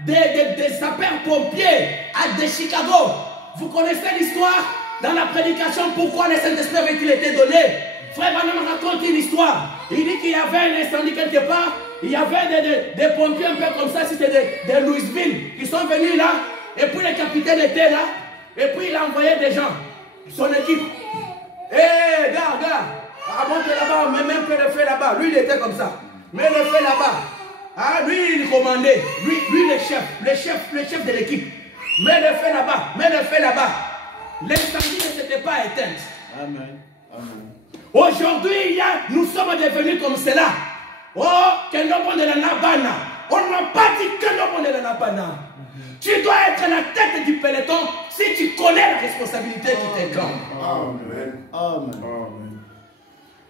des sapeurs-pompiers de Chicago. Vous connaissez l'histoire dans la prédication, pourquoi le Saint-Esprit avait-il été donné? Frère Branham raconte une histoire. Il dit qu'il y avait un incendie quelque part. Il y avait des pompiers un peu comme ça, c'était de Louisville. Ils sont venus là. Et puis le capitaine était là. Et puis il a envoyé des gens. Son équipe. Hé, gars, monte là-bas, mets un peu de feu là-bas. Lui, il était comme ça. Mets le feu là-bas. Ah, lui, il commandait. Lui, le chef de l'équipe. Mets le feu là-bas. Mets le feu là-bas. L'incendie ne s'était pas éteint. Amen. Amen. Aujourd'hui, nous sommes devenus comme cela. Oh, que l'homme de la Nabana. On n'a pas dit que l'homme de la Nabana. Tu dois être la tête du peloton si tu connais la responsabilité qui t'incombe. Amen. Amen.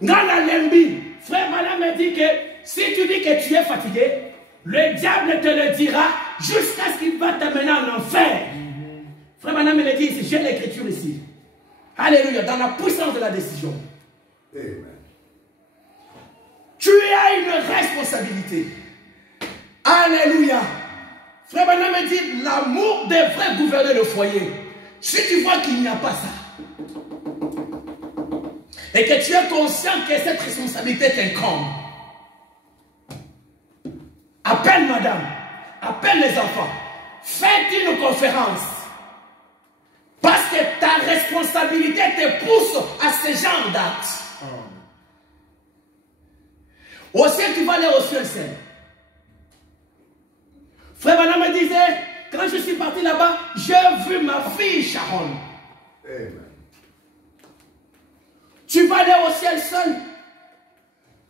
Ngana Lembi, frère Branham me dit que si tu dis que tu es fatigué, le diable te le dira jusqu'à ce qu'il va t'amener en enfer. Frère Branham me le dit ici, j'ai l'écriture ici. Alléluia, dans la puissance de la décision. Amen. Tu as une responsabilité. Alléluia. Frère Branham me dit, l'amour devrait gouverner le foyer. Si tu vois qu'il n'y a pas ça, et que tu es conscient que cette responsabilité t'incombe, appelle madame, appelle les enfants, faites une conférence. Parce que ta responsabilité te pousse à ce genre d'actes. Au ciel, tu vas aller au ciel seul. Frère Branham me disait, quand je suis parti là-bas, j'ai vu ma fille Sharon. Amen. Tu vas aller au ciel seul.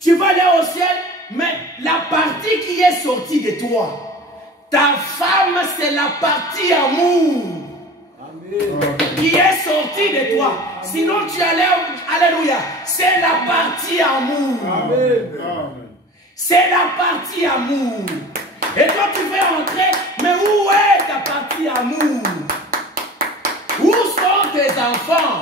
Tu vas aller au ciel, mais la partie qui est sortie de toi, ta femme, c'est la partie amour. Amen. Qui est sortie de toi. Sinon, tu allais, alléluia, c'est la partie amour. Amen. C'est la partie amour. Et toi, tu veux entrer, mais où est ta partie amour? Où sont tes enfants?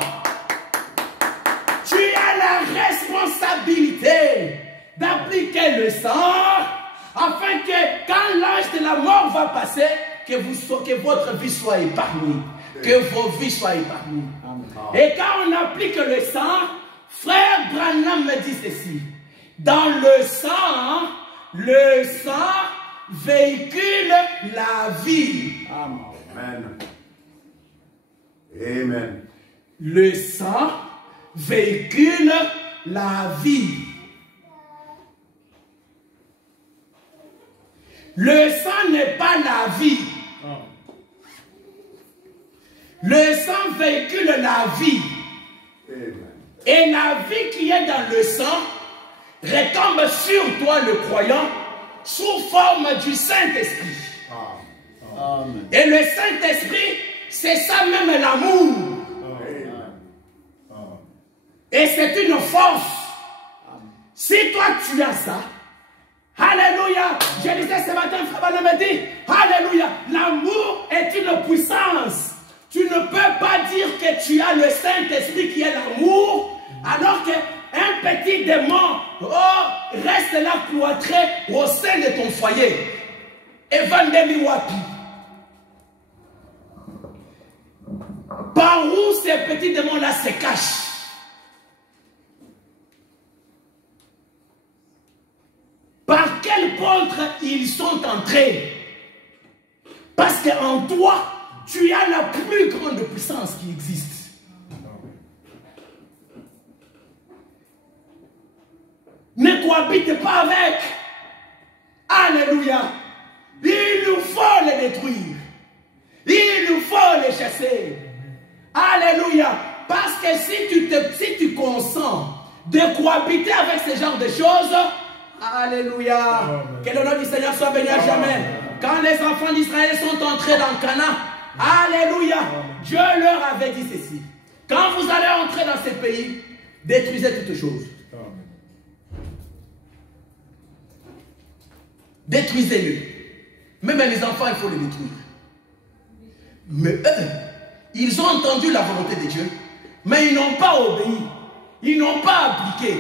Tu as la responsabilité d'appliquer le sang afin que quand l'âge de la mort va passer, que votre vie soit épargnée. Que vos vies soient épargnées. Et quand on applique le sang, frère Branham me dit ceci. Dans le sang véhicule la vie. Amen. Amen. Le sang véhicule la vie. Le sang n'est pas la vie. Le sang véhicule la vie. Amen. Et la vie qui est dans le sang retombe sur toi, le croyant, sous forme du Saint-Esprit. Amen. Et le Saint-Esprit, c'est ça même l'amour. Et c'est une force. Si toi tu as ça, alléluia. Je disais ce matin, frère Branham me dit, alléluia, l'amour est une puissance. Tu ne peux pas dire que tu as le Saint-Esprit qui est l'amour, alors qu'un petit démon reste là cloîtré au sein de ton foyer. Et Vandemi Wapi. Par où ces petits démons-là se cachent? Par quelle porte ils sont entrés? Parce qu'en toi, tu as la plus grande puissance qui existe. ne cohabite pas avec. Alléluia. Il nous faut les détruire. Il nous faut les chasser. Alléluia. Parce que si tu consens de cohabiter avec ce genre de choses, alléluia. Amen. Que le nom du Seigneur soit béni à jamais. Quand les enfants d'Israël sont entrés dans Canaan, alléluia, Dieu leur avait dit ceci. Quand vous allez entrer dans ce pays, détruisez toutes choses. Détruisez-le. Même les enfants, il faut les détruire. Mais eux, ils ont entendu la volonté de Dieu, mais ils n'ont pas obéi. Ils n'ont pas appliqué.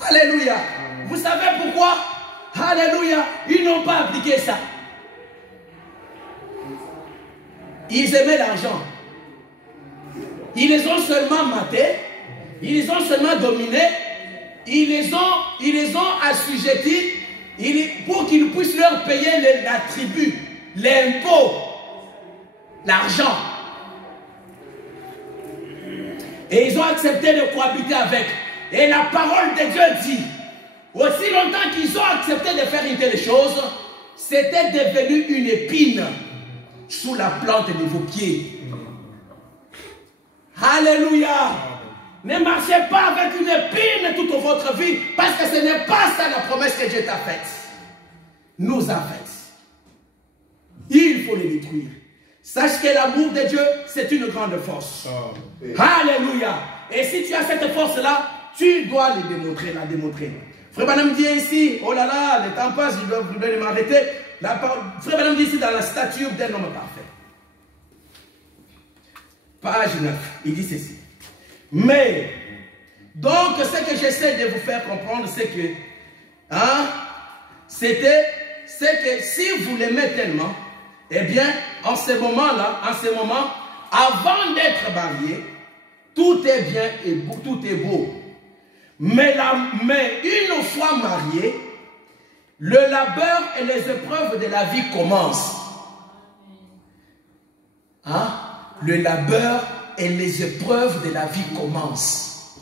Alléluia. Vous savez pourquoi? Alléluia. Ils n'ont pas appliqué ça. Ils aimaient l'argent. Ils les ont seulement matés. Ils les ont seulement dominés. Ils les ont assujettis pour qu'ils puissent leur payer la tribu, l'impôt, l'argent. Et ils ont accepté de cohabiter avec. Et la parole de Dieu dit, aussi longtemps qu'ils ont accepté de faire une telle chose, c'était devenu une épine sous la plante de vos pieds. Alléluia. Ne marchez pas avec une épine toute votre vie, parce que ce n'est pas ça la promesse que Dieu t'a faite. Nous a faite. Il faut les détruire. Sache que l'amour de Dieu, c'est une grande force. Alléluia. Et si tu as cette force-là, tu dois la démontrer. Frère Branham dit ici, oh là là, le temps passe, je dois m'arrêter. Frère Branham dit ici dans la statue d'un homme parfait. Page 9, il dit ceci. Mais, donc ce que j'essaie de vous faire comprendre, c'est que, c'est que si vous l'aimez tellement, eh bien, en ce moment-là, avant d'être marié, tout est bien et beau, tout est beau. Mais une fois marié, le labeur et les épreuves de la vie commencent. Le labeur et les épreuves de la vie commencent.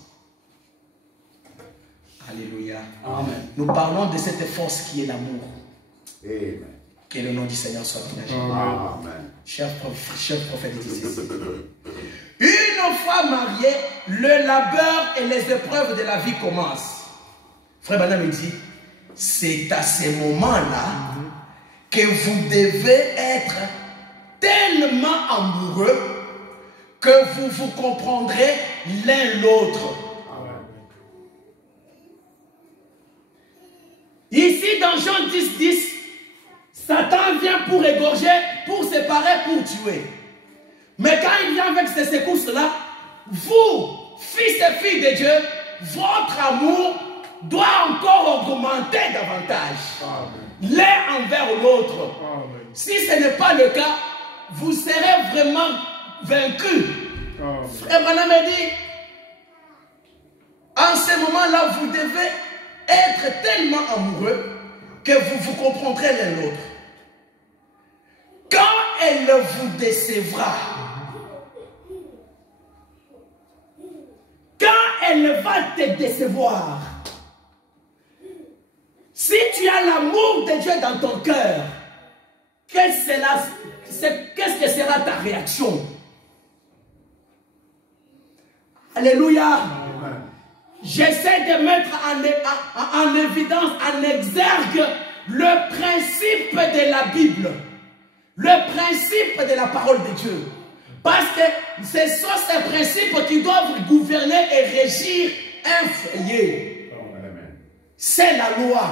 Alléluia. Amen. Nous parlons de cette force qui est l'amour. Amen. Que le nom du Seigneur soit béni. Amen. Cher prophète, dit ceci. Une fois marié, le labeur et les épreuves de la vie commencent. Frère Branham me dit, c'est à ce moment-là que vous devez être tellement amoureux que vous vous comprendrez l'un l'autre. Ici, dans Jean 10, Satan vient pour égorger, pour séparer, pour tuer. Mais quand il vient avec ces secousses-là, vous, fils et filles de Dieu, votre amour doit encore augmenter davantage. L'un envers l'autre. Si ce n'est pas le cas, vous serez vraiment vaincus. Frère Branham a dit, en ce moment-là, vous devez être tellement amoureux que vous vous comprendrez l'un l'autre. Quand elle vous décevra, quand elle va te décevoir, si tu as l'amour de Dieu dans ton cœur, qu'est-ce que sera ta réaction? Alléluia. J'essaie de mettre en évidence, en exergue, le principe de la Bible, le principe de la parole de Dieu. Parce que ce sont ces principes qui doivent gouverner et régir un foyer. C'est la loi.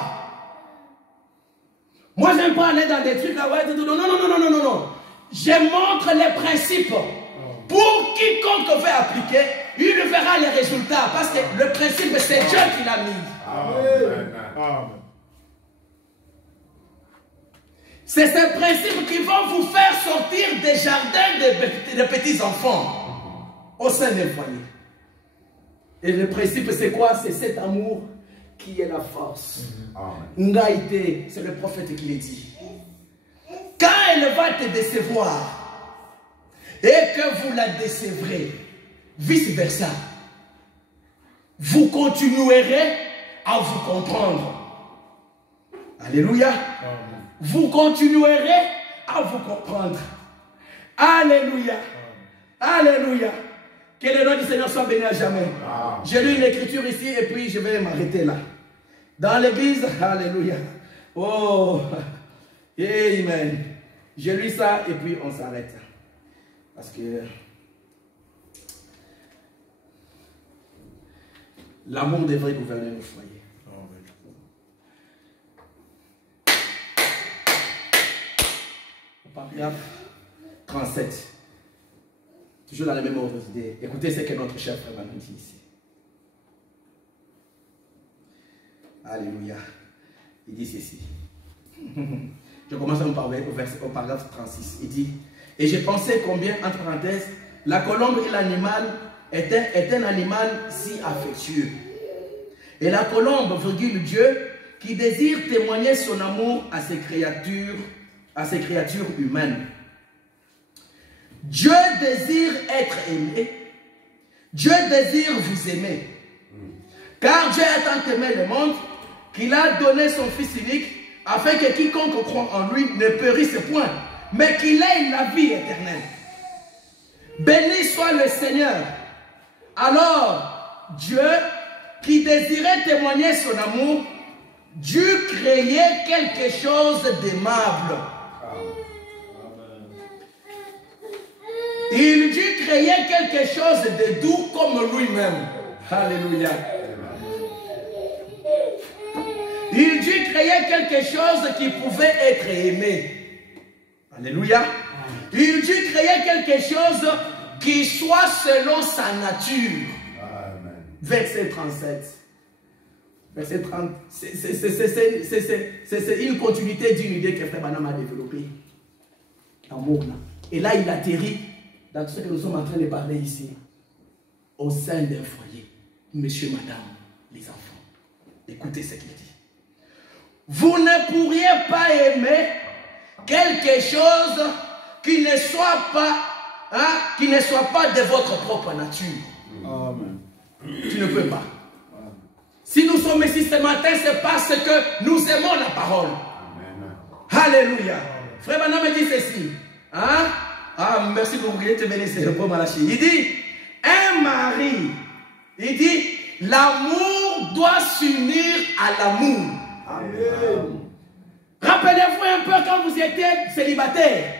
Moi, je n'aime pas aller dans des trucs là. Non. Je montre les principes. Pour quiconque veut appliquer, il verra les résultats. Parce que le principe, c'est Dieu qui l'a mis. Amen. C'est ces principes qui vont vous faire sortir des jardins de petits enfants au sein des foyers. Et le principe, c'est quoi? C'est cet amour qui est la force. Ngaïté, c'est le prophète qui le dit. Quand elle va te décevoir, et que vous la décevrez, vice versa, vous continuerez à vous comprendre. Alléluia. Vous continuerez à vous comprendre. Alléluia. Alléluia. Que le nom du Seigneur soit béni à jamais. J'ai lu une écriture ici et puis je vais m'arrêter là. Dans l'église, alléluia. Oh, amen. J'ai lu ça et puis on s'arrête. Parce que l'amour devrait gouverner nos foyers. Paragraphe 37. Toujours dans la même ordre d'idée. Écoutez ce que notre cher frère nous dit ici. Alléluia. Il dit ceci. Je commence au paragraphe 36. Il dit, et j'ai pensé combien, entre parenthèses, la colombe et l'animal est un animal si affectueux. Et la colombe, virgule, Dieu, qui désire témoigner son amour à ses créatures humaines. Dieu désire être aimé. Dieu désire vous aimer. Car Dieu a tant aimé le monde qu'il a donné son Fils unique afin que quiconque croit en lui ne périsse point, mais qu'il ait la vie éternelle. Béni soit le Seigneur. Alors, Dieu, qui désirait témoigner son amour, dut créer quelque chose d'aimable. Il dut créer quelque chose de doux comme lui-même. Alléluia. Il dut créer quelque chose qui pouvait être aimé. Alléluia. Il dut créer quelque chose qui soit selon sa nature. Amen. Verset 37. Verset 30. C'est une continuité d'une idée que Frère Branham a développée. L'amour là. Et là, il atterrit dans tout ce que nous sommes en train de parler ici. Au sein d'un foyer. Monsieur, madame, les enfants. Écoutez ce qu'il dit. Vous ne pourriez pas aimer quelque chose qui ne soit pas de votre propre nature. Amen. Tu ne peux pas. Si nous sommes ici ce matin, c'est parce que nous aimons la parole. Amen. Alléluia. Frère Branham me dit ceci. Hein? Ah, merci beaucoup. Dieu te bénisse. Le pauvre Malachi. Il dit, un mari, il dit, l'amour doit s'unir à l'amour. Amen. Rappelez-vous un peu quand vous étiez célibataire.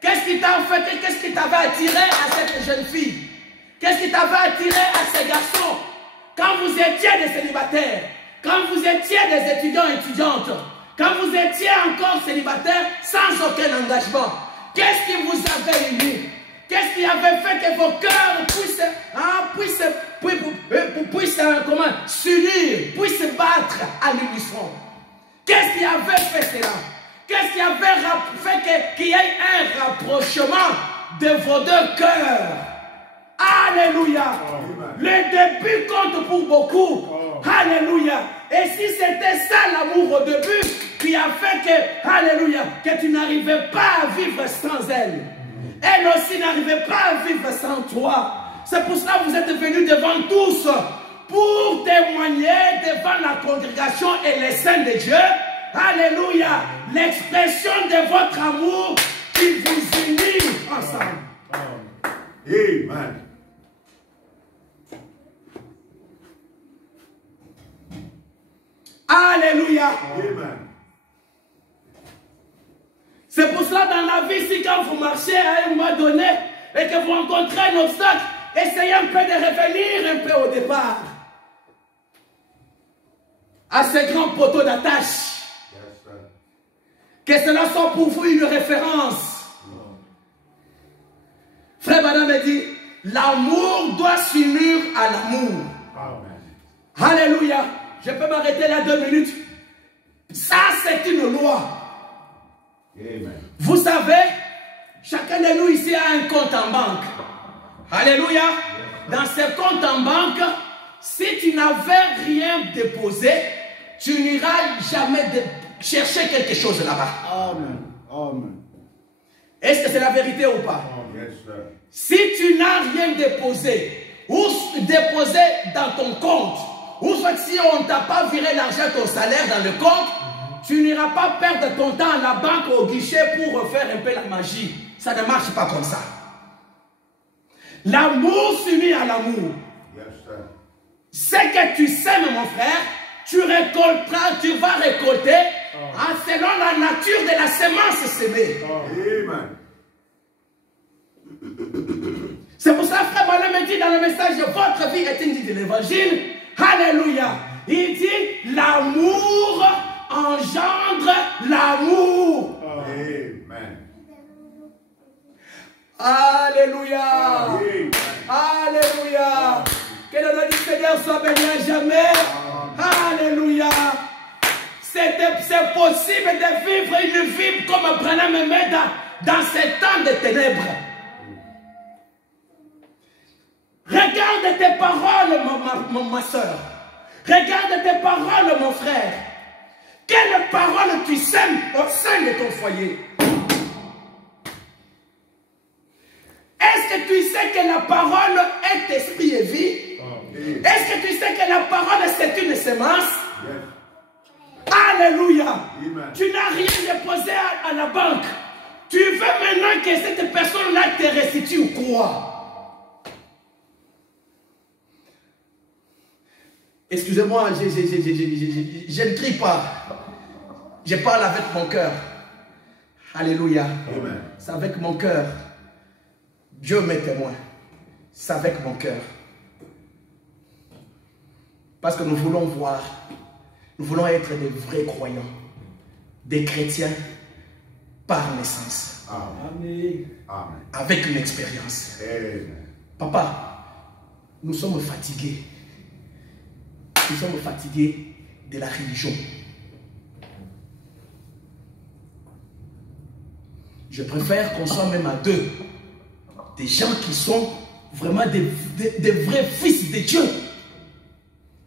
Qu'est-ce qui t'a fait? Qu'est-ce qui t'avait attiré à cette jeune fille? Qu'est-ce qui t'avait attiré à ces garçons? Quand vous étiez des célibataires, quand vous étiez des étudiants et étudiantes, quand vous étiez encore célibataires sans aucun engagement, qu'est-ce qui vous avait unis? Qu'est-ce qui avait fait que vos cœurs puissent s'unir, puissent battre à l'unisson? Qu'est-ce qui avait fait cela? Qu'est-ce qui avait fait qu'il y ait un rapprochement de vos deux cœurs? Alléluia. Le début compte pour beaucoup. Alléluia. Et si c'était ça l'amour au début qui a fait que, alléluia, que tu n'arrivais pas à vivre sans elle, elle aussi n'arrivait pas à vivre sans toi. C'est pour cela que vous êtes venus devant tous pour témoigner devant la congrégation et les saints de Dieu. Alléluia. L'expression de votre amour qui vous unit ensemble. Amen. Alléluia. Amen. C'est pour cela dans la vie, si quand vous marchez à un moment donné et que vous rencontrez un obstacle, essayez un peu de revenir un peu au départ. À ces grands poteaux d'attache. Que cela soit pour vous une référence. Frère Branham me dit, l'amour doit s'unir à l'amour. Alléluia. Je peux m'arrêter là 2 minutes. Ça, c'est une loi. Amen. Vous savez, chacun de nous ici a un compte en banque. Alléluia. Dans ce compte en banque, si tu n'avais rien déposé, tu n'iras jamais chercher quelque chose là-bas. Amen. Amen. Est-ce que c'est la vérité ou pas? Yes, sir. Si tu n'as rien déposé, ou déposé dans ton compte, ou soit si on ne t'a pas viré l'argent, ton salaire dans le compte, tu n'iras pas perdre ton temps à la banque, au guichet pour refaire un peu la magie. Ça ne marche pas comme ça. L'amour s'unit à l'amour. Ce que tu sèmes, mon frère, tu récolteras, tu vas récolter selon la nature de la semence semée. Amen. C'est pour ça, frère Branham me dit dans le message, votre vie est une vie de l'évangile. Alléluia. Il dit, l'amour engendre l'amour. Amen. Alléluia. Amen. Alléluia. Que le nom du Seigneur soit béni à jamais. Alléluia. C'est possible de vivre une vie comme Branham me met dans ces temps de ténèbres. Regarde tes paroles, ma soeur. Regarde tes paroles, mon frère. Quelles paroles tu sèmes au sein de ton foyer? Est-ce que tu sais que la parole est esprit et vie? Est-ce que tu sais que la parole c'est une semence? Alléluia. Amen. Tu n'as rien déposé à la banque. Tu veux maintenant que cette personne-là te restitue ou quoi? Excusez-moi, je ne crie pas. Je parle avec mon cœur. Alléluia. C'est avec mon cœur. Dieu m'est témoin. C'est avec mon cœur. Parce que nous voulons voir, nous voulons être des vrais croyants, des chrétiens par naissance. Amen. Amen. Avec une expérience. Amen. Papa, nous sommes fatigués. Nous sommes fatigués de la religion. Je préfère qu'on soit même à deux. Des gens qui sont vraiment des vrais fils de Dieu.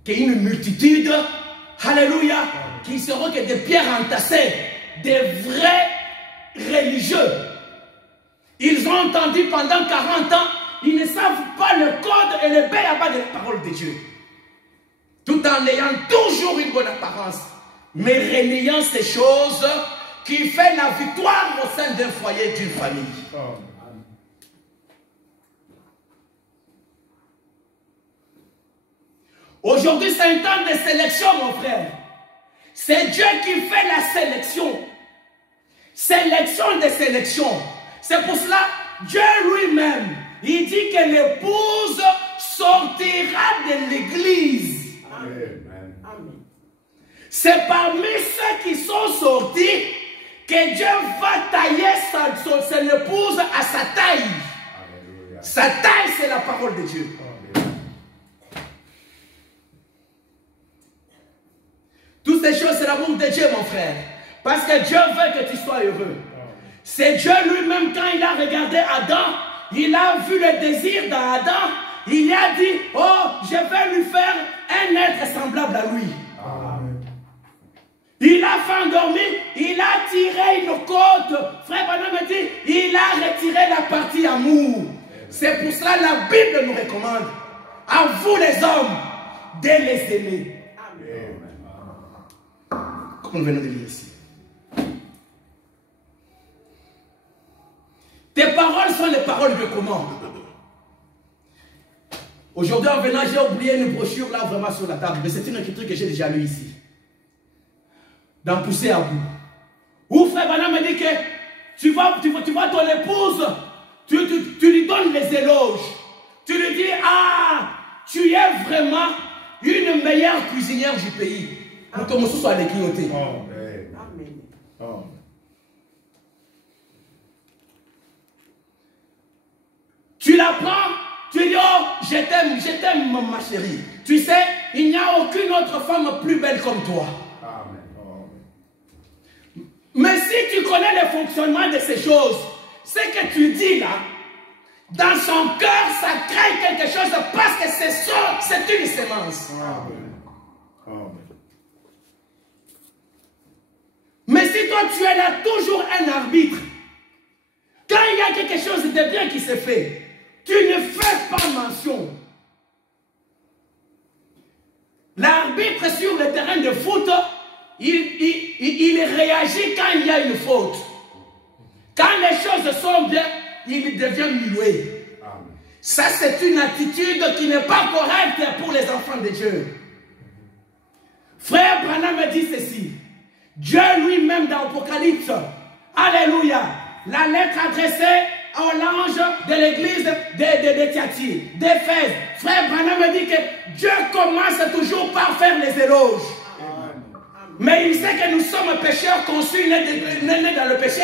Qu'il y ait une multitude, alléluia, qui seront que des pierres entassées, des vrais religieux. Ils ont entendu pendant 40 ans, ils ne savent pas le code et le béaba de la parole de Dieu. Tout en ayant toujours une bonne apparence, mais reniant ces choses qui fait la victoire au sein d'un foyer, d'une famille. Aujourd'hui, c'est un temps de sélection, mon frère. C'est Dieu qui fait la sélection. Sélection de sélection. C'est pour cela, Dieu lui-même, il dit que l'épouse sortira de l'église. C'est parmi ceux qui sont sortis que Dieu va tailler son épouse à sa taille. Alléluia. Sa taille, c'est la parole de Dieu. Toutes ces choses, c'est l'amour de Dieu, mon frère. Parce que Dieu veut que tu sois heureux. C'est Dieu lui-même, quand il a regardé Adam, il a vu le désir dans Adam. Il a dit, oh, je vais lui faire un être semblable à lui. Amen. Il a fait endormir, il a tiré une côte. Frère Branham me dit, il a retiré la partie amour. C'est pour cela la Bible nous recommande, à vous les hommes, de les aimer. Amen. Comme nous venons de lire ici. Tes paroles sont les paroles de comment? Aujourd'hui en venant, j'ai oublié une brochure là vraiment sur la table, mais c'est une écriture que j'ai déjà lue ici. D'en pousser à bout. Où frère Branham me dit que tu vois ton épouse, tu lui donnes les éloges. Tu lui dis, ah, tu es vraiment une meilleure cuisinière du pays. Pour que mon sou soit les clignoter. Amen. Oh. Tu la prends, tu dis, oh, je t'aime ma chérie. Tu sais, il n'y a aucune autre femme plus belle comme toi. Amen. Oh. Mais si tu connais le fonctionnement de ces choses, ce que tu dis là, dans son cœur, ça crée quelque chose parce que c'est une sémence. Amen. Amen. Mais si toi tu es là toujours un arbitre, quand il y a quelque chose de bien qui se fait, tu ne fais pas mention. l'arbitre sur le terrain de foot, il réagit quand il y a une faute. Quand les choses sont bien, il devient muet. Ça, c'est une attitude qui n'est pas correcte pour les enfants de Dieu. Frère Branham dit ceci. Dieu lui-même dans l'Apocalypse, alléluia, la lettre adressée à l'ange de l'église de Thyatire, d'Éphèse. Frère Branham dit que Dieu commence toujours par faire les éloges. Amen. Mais il sait que nous sommes pécheurs conçus, nés dans le péché.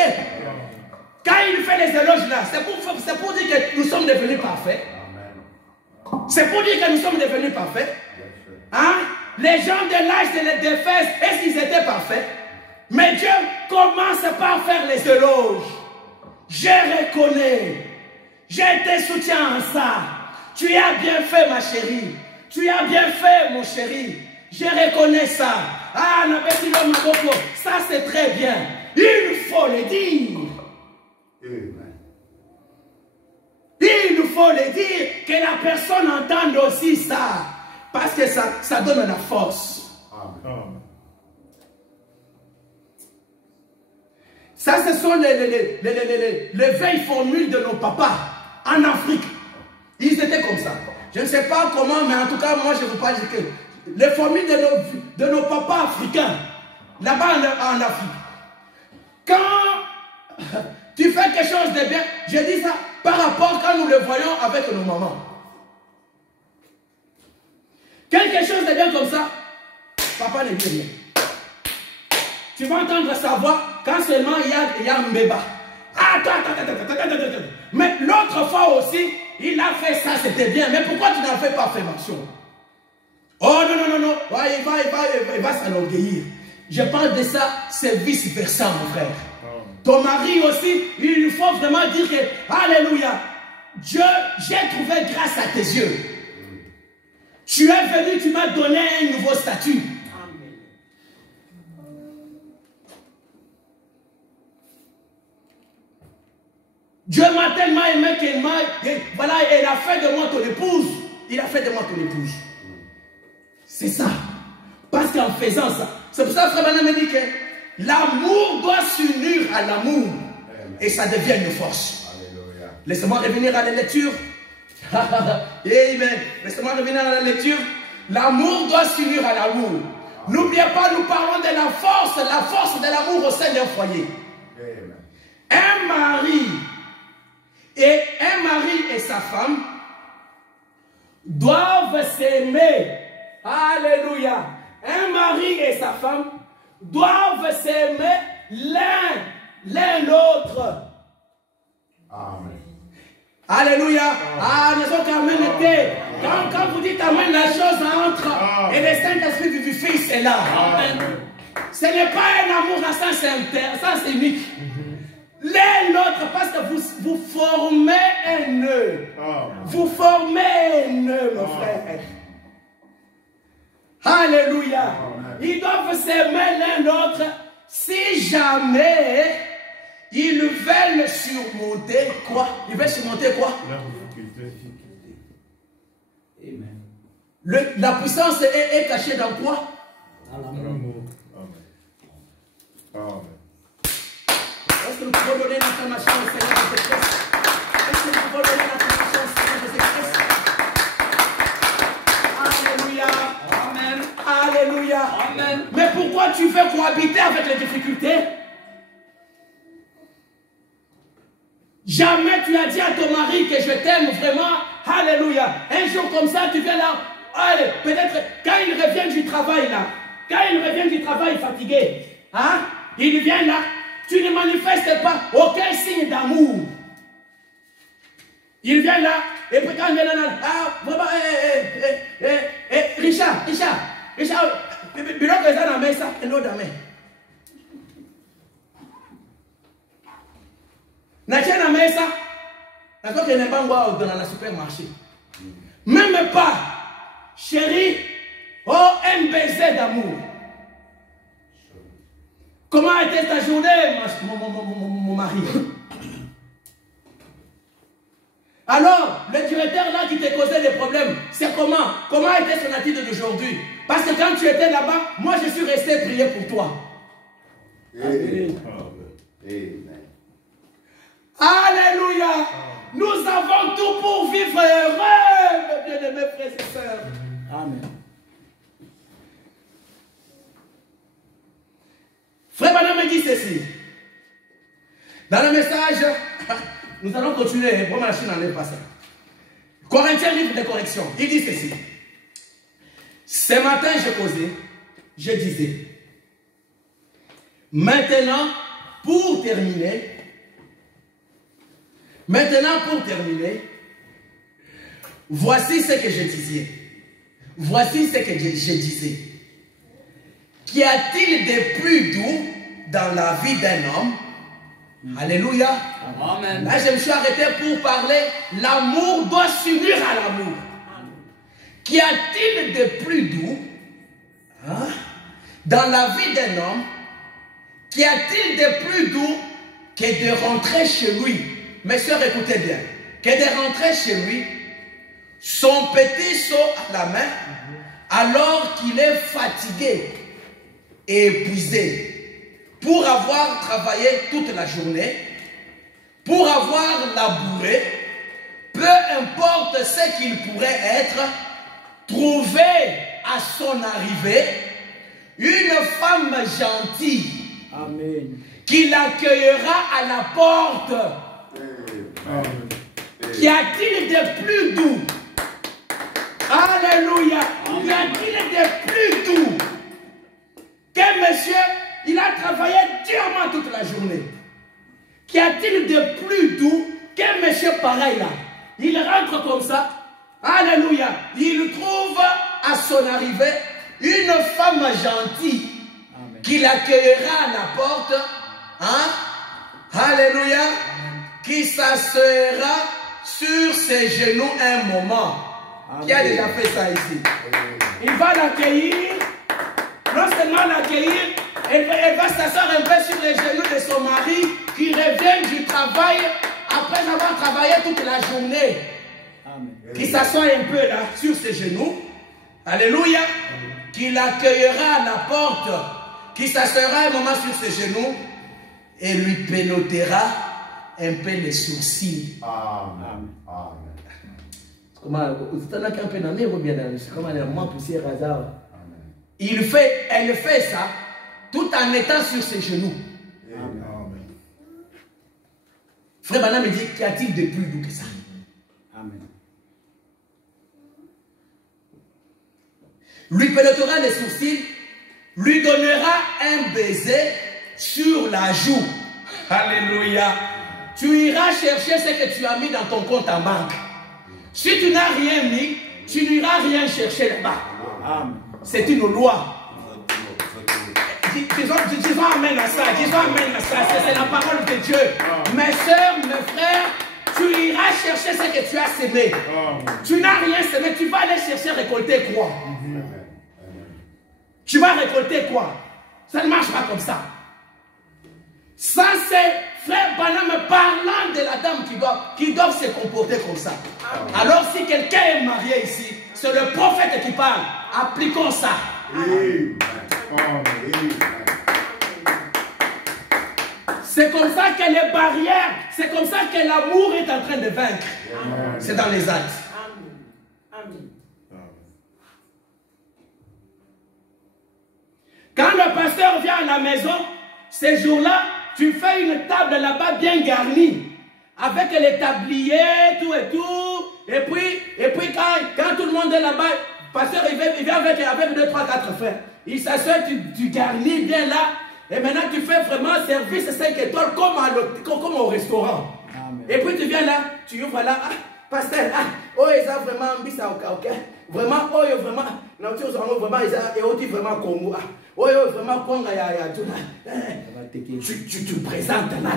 Quand il fait les éloges là, c'est pour dire que nous sommes devenus parfaits. C'est pour dire que nous sommes devenus parfaits. Hein? Les gens de l'âge d'Éphèse, est-ce qu'ils étaient parfaits? Mais Dieu commence par faire les éloges. Je reconnais. Je te soutiens en ça. Tu as bien fait, ma chérie. Tu as bien fait, mon chéri. Je reconnais ça. Ah, ça c'est très bien. Il faut le dire. Il faut le dire, que la personne entende aussi ça. Parce que ça donne la force. Amen. Ça, ce sont les vieilles formules de nos papas en Afrique. Ils étaient comme ça. Je ne sais pas comment, mais en tout cas, moi, je vous parle que les formules de nos papas africains, là-bas en Afrique. Quand tu fais quelque chose de bien, je dis ça par rapport quand nous le voyons avec nos mamans. Quelque chose de bien comme ça, papa ne dit rien. Tu vas entendre sa voix quand seulement il y a un béba. Attends. Mais l'autre fois aussi, il a fait ça, c'était bien. Mais pourquoi tu n'en fais pas fait mention? Oh non. Ouais, il va s'enorgueillir. Je parle de ça, c'est vice-versa, mon frère. Ton mari aussi, il faut vraiment dire que, alléluia, Dieu, j'ai trouvé grâce à tes yeux. Tu es venu, tu m'as donné un nouveau statut. Amen. Dieu m'a tellement aimé qu'il m'a, voilà, il a fait de moi ton épouse. Il a fait de moi ton épouse. C'est ça. Parce qu'en faisant ça, c'est pour ça que Frère Branham me dit que l'amour doit s'unir à l'amour. Et ça devient une force. Laissez-moi revenir à la lecture. Amen. Laissez-moi revenir à la lecture. L'amour doit s'unir à l'amour. N'oubliez pas, nous parlons de la force de l'amour au sein d'un foyer. Un mari et sa femme doivent s'aimer. Alléluia. Un mari et sa femme doivent s'aimer l'un l'autre. Amen. Alléluia. Ah, nous sommes Amen était. Quand vous dites Amen, la chose entre. Et le Saint-Esprit du Fils est là. Amen. Ce n'est pas un amour à sens unique. L'un l'autre, parce que vous formez un nœud. Vous formez un nœud, mon frère. Alléluia. Ils doivent s'aimer l'un l'autre. Si jamais ils veulent surmonter quoi? Ils veulent surmonter quoi? Amen. La puissance est cachée dans quoi? Dans l'amour. Amen. Est-ce que nous pouvons donner l'acclamation au Seigneur Jésus-Christ? Est-ce que nous pouvons donner l'acclamation au Seigneur Jésus-Christ? Alléluia. Amen. Alléluia. Amen. Mais pourquoi tu veux cohabiter avec les difficultés? Jamais tu as dit à ton mari que je t'aime vraiment. Alléluia. Un jour comme ça, tu viens là. Allez, peut-être quand il revient du travail là, quand il revient du travail fatigué, hein, il vient là, tu ne manifestes pas aucun signe d'amour. Il vient là, et puis quand il vient là, vraiment, Richard, bilo que ça dans main ça, et l'autre dans main. N'a-t-il dans main ça? D'accord, qu'il n'est pas dans le supermarché. Même pas, chérie, oh, un baiser d'amour. Comment a été ta journée, mon mari? Alors, le directeur là qui t'a causé les problèmes, c'est comment? Comment était son attitude d'aujourd'hui? Parce que quand tu étais là-bas, moi je suis resté prier pour toi. Amen. Alléluia. Nous avons tout pour vivre heureux, mes bien-aimés frères et sœurs. Amen. Frère Branham me dit ceci. Dans le message, nous allons continuer. Pour ma Chine n'en est pas ça. Corinthiens, livre de correction. Il dit ceci. Ce matin, je disais, maintenant, pour terminer, voici ce que je disais. Voici ce que je disais. Qu'y a-t-il de plus doux dans la vie d'un homme? Alléluia. Amen. Là, je me suis arrêté pour parler. L'amour doit s'unir à l'amour. Qu'y a-t-il de plus doux dans la vie d'un homme? Qu'y a-t-il de plus doux que de rentrer chez lui? Mes soeurs, écoutez bien. Que de rentrer chez lui, son petit seau à la main, alors qu'il est fatigué et épuisé, pour avoir travaillé toute la journée, pour avoir labouré, peu importe ce qu'il pourrait être, trouver à son arrivée une femme gentille. Amen. Qui l'accueillera à la porte. Amen. Qu'y a-t-il de plus doux? Alléluia. Qu'y a-t-il de plus doux que monsieur, il a travaillé durement toute la journée? Qu'y a-t-il de plus doux que monsieur pareil là? Il rentre comme ça. Alléluia. Il trouve à son arrivée une femme gentille. Amen. Qui l'accueillera à la porte. Alléluia. Amen. Qui s'asseoira sur ses genoux un moment. Amen. Qui a déjà fait ça ici? Amen. Il va l'accueillir. Non seulement l'accueillir, elle va s'asseoir un peu sur les genoux de son mari qui revient du travail après avoir travaillé toute la journée. Amen. Qui s'assoit un peu là sur ses genoux. Alléluia. Amen. Qui l'accueillera à la porte. Qui s'asseoira un moment sur ses genoux et lui pénotera un peu les sourcils. Amen. Comment elle fait ça tout en étant sur ses genoux. Amen. Frère Branham me dit, qu'y a-t-il de plus doux que ça? Amen. Lui pénétrera les sourcils, lui donnera un baiser sur la joue. Alléluia. Tu iras chercher ce que tu as mis dans ton compte en banque. Si tu n'as rien mis, tu n'iras rien chercher là-bas. C'est une loi. Disons amen à ça. Disons amen à ça. C'est la parole de Dieu. Mes soeurs, mes frères, tu iras chercher ce que tu as semé. Tu n'as rien semé. Tu vas aller chercher récolter quoi? Tu vas récolter quoi? Ça ne marche pas comme ça. Ça, c'est frère Branham parlant de la dame qui doit se comporter comme ça. Alors, si quelqu'un est marié ici, c'est le prophète qui parle. Appliquons ça. C'est comme ça que les barrières, c'est comme ça que l'amour est en train de vaincre. C'est dans les actes. Amen. Quand le pasteur vient à la maison, ces jours-là, tu fais une table là-bas bien garnie, avec les tabliers, tout et tout. Et puis quand tout le monde est là-bas, le pasteur il vient avec 2, 3, 4 frères. Il s'assoit, tu garnis bien là. Et maintenant tu fais vraiment service 5 étoiles comme au restaurant. Amen. Et puis tu viens là, tu ouvres là, pasteur, oh ils ont vraiment mis ça au ok. Vraiment, oh ils vraiment, non tu vraiment ils ont dit vraiment comme oh vraiment quand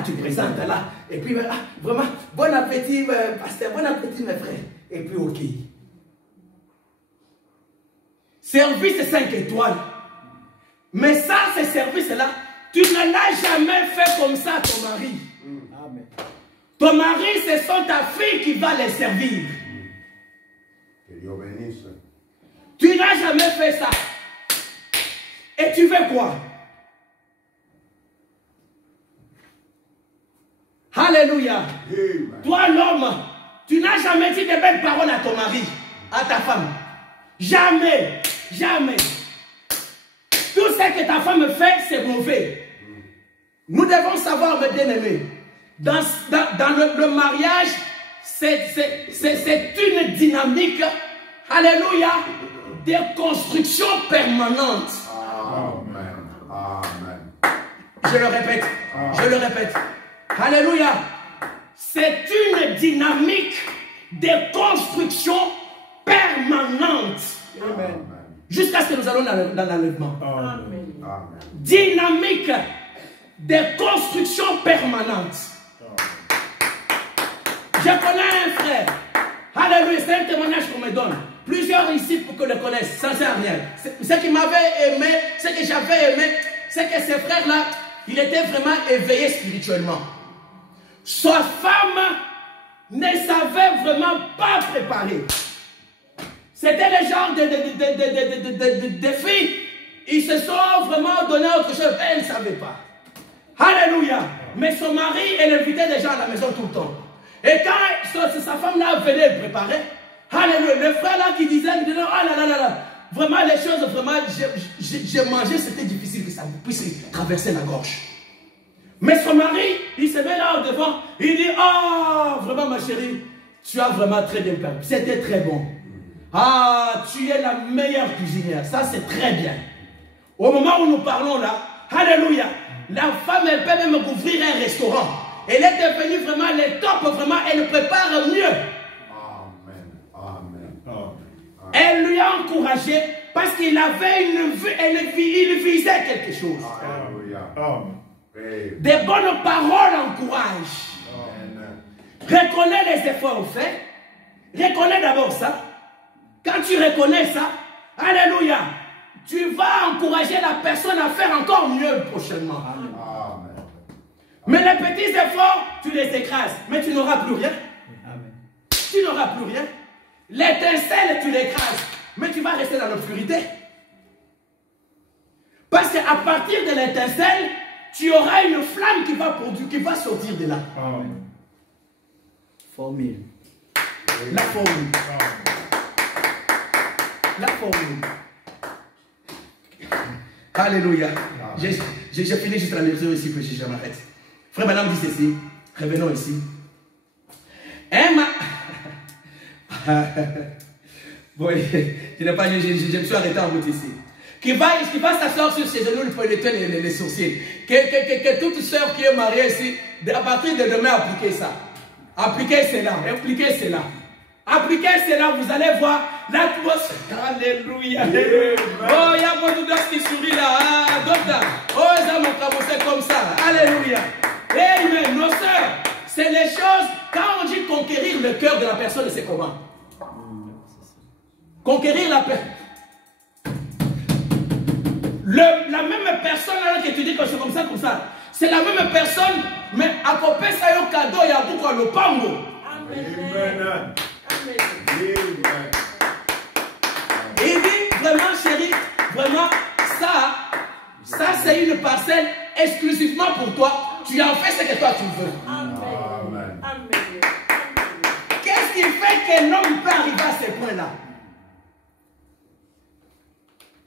tu présentes là, et puis vraiment bon appétit pasteur, bon appétit mes frères, et puis ok. Service 5 étoiles. Mais ça, ces services-là, tu ne l'as jamais fait comme ça à ton mari. Amen. Ton mari, ce sont ta fille qui va les servir. Que Dieu bénisse. Tu n'as jamais fait ça. Et tu veux quoi? Alléluia. Amen. Toi, l'homme, tu n'as jamais dit de belles paroles à ton mari, à ta femme. Jamais. Jamais. Tout ce que ta femme fait, c'est mauvais. Nous devons savoir, mes bien-aimés, dans le mariage, c'est une dynamique, alléluia, de construction permanente. Amen. Amen. Je le répète. Alléluia. C'est une dynamique de construction permanente. Amen. Jusqu'à ce que nous allons dans l'enlèvement. Amen. Amen. Dynamique de construction permanente. Je connais un frère. Alléluia, c'est un témoignage qu'on me donne. Plusieurs ici pour que le connaissent, sans rien. Ce qui m'avait aimé, ce que j'avais aimé, c'est que ces frères-là, il était vraiment éveillé spirituellement. Sa femme ne savait vraiment pas préparer. C'était le genre de filles, ils se sont vraiment donné autre chose, elle ne savait pas. Alléluia. Mais son mari, elle invitait des gens à la maison tout le temps. Et quand sa femme-là venait préparer, alléluia, le frère là qui disait, oh là là, vraiment les choses, vraiment, j'ai mangé, c'était difficile que ça puisse traverser la gorge. Mais son mari, il se met là au devant, il dit, oh, vraiment ma chérie, tu as vraiment très bien fait, c'était très bon. Ah, tu es la meilleure cuisinière, ça c'est très bien. Au moment où nous parlons là, alléluia, la femme, elle peut même ouvrir un restaurant. Elle est devenue vraiment le top, vraiment, elle prépare mieux. Amen. Amen. Elle lui a encouragé parce qu'il avait une vue, il visait quelque chose. Alléluia. Amen. Des bonnes paroles encouragent. Amen. Reconnais les efforts faits. Reconnais d'abord ça. Quand tu reconnais ça, alléluia, tu vas encourager la personne à faire encore mieux prochainement. Amen. Mais les petits efforts, tu les écrases, mais tu n'auras plus rien. Amen. Tu n'auras plus rien. L'étincelle, tu l'écrases, mais tu vas rester dans l'obscurité. Parce qu'à partir de l'étincelle, tu auras une flamme qui va produire, qui va sortir de là. Amen. Formule. La formule. Amen. La formule. Alléluia. J'ai fini juste la lecture ici, que je m'arrête. Frère, madame dit ceci. Revenons ici. Emma. Bon, je me suis arrêté en route ici. Qui va s'asseoir sur ses genoux, les sourcils. Que toute soeur qui est mariée ici, à partir de demain, appliquez ça. Appliquez cela. Appliquez cela. Appliquez cela, vous allez voir l'atmosphère. Alléluia. Oh, il y a beaucoup de qui sourit là. Docteur. Oh, ça m'a traversé comme ça. Alléluia. Amen. Nos soeurs, c'est les choses, quand on dit conquérir le cœur de la personne, c'est comment? Conquérir la personne. La même personne là que tu dis que c'est comme ça, c'est la même personne, mais à côté ça y est cadeau, il y a beaucoup le pango. Amen. Amen. Il dit vraiment chérie, vraiment ça c'est une parcelle exclusivement pour toi. Tu en fais ce que toi tu veux. Amen. Qu'est-ce qui fait qu'un homme peut arriver à ce point-là?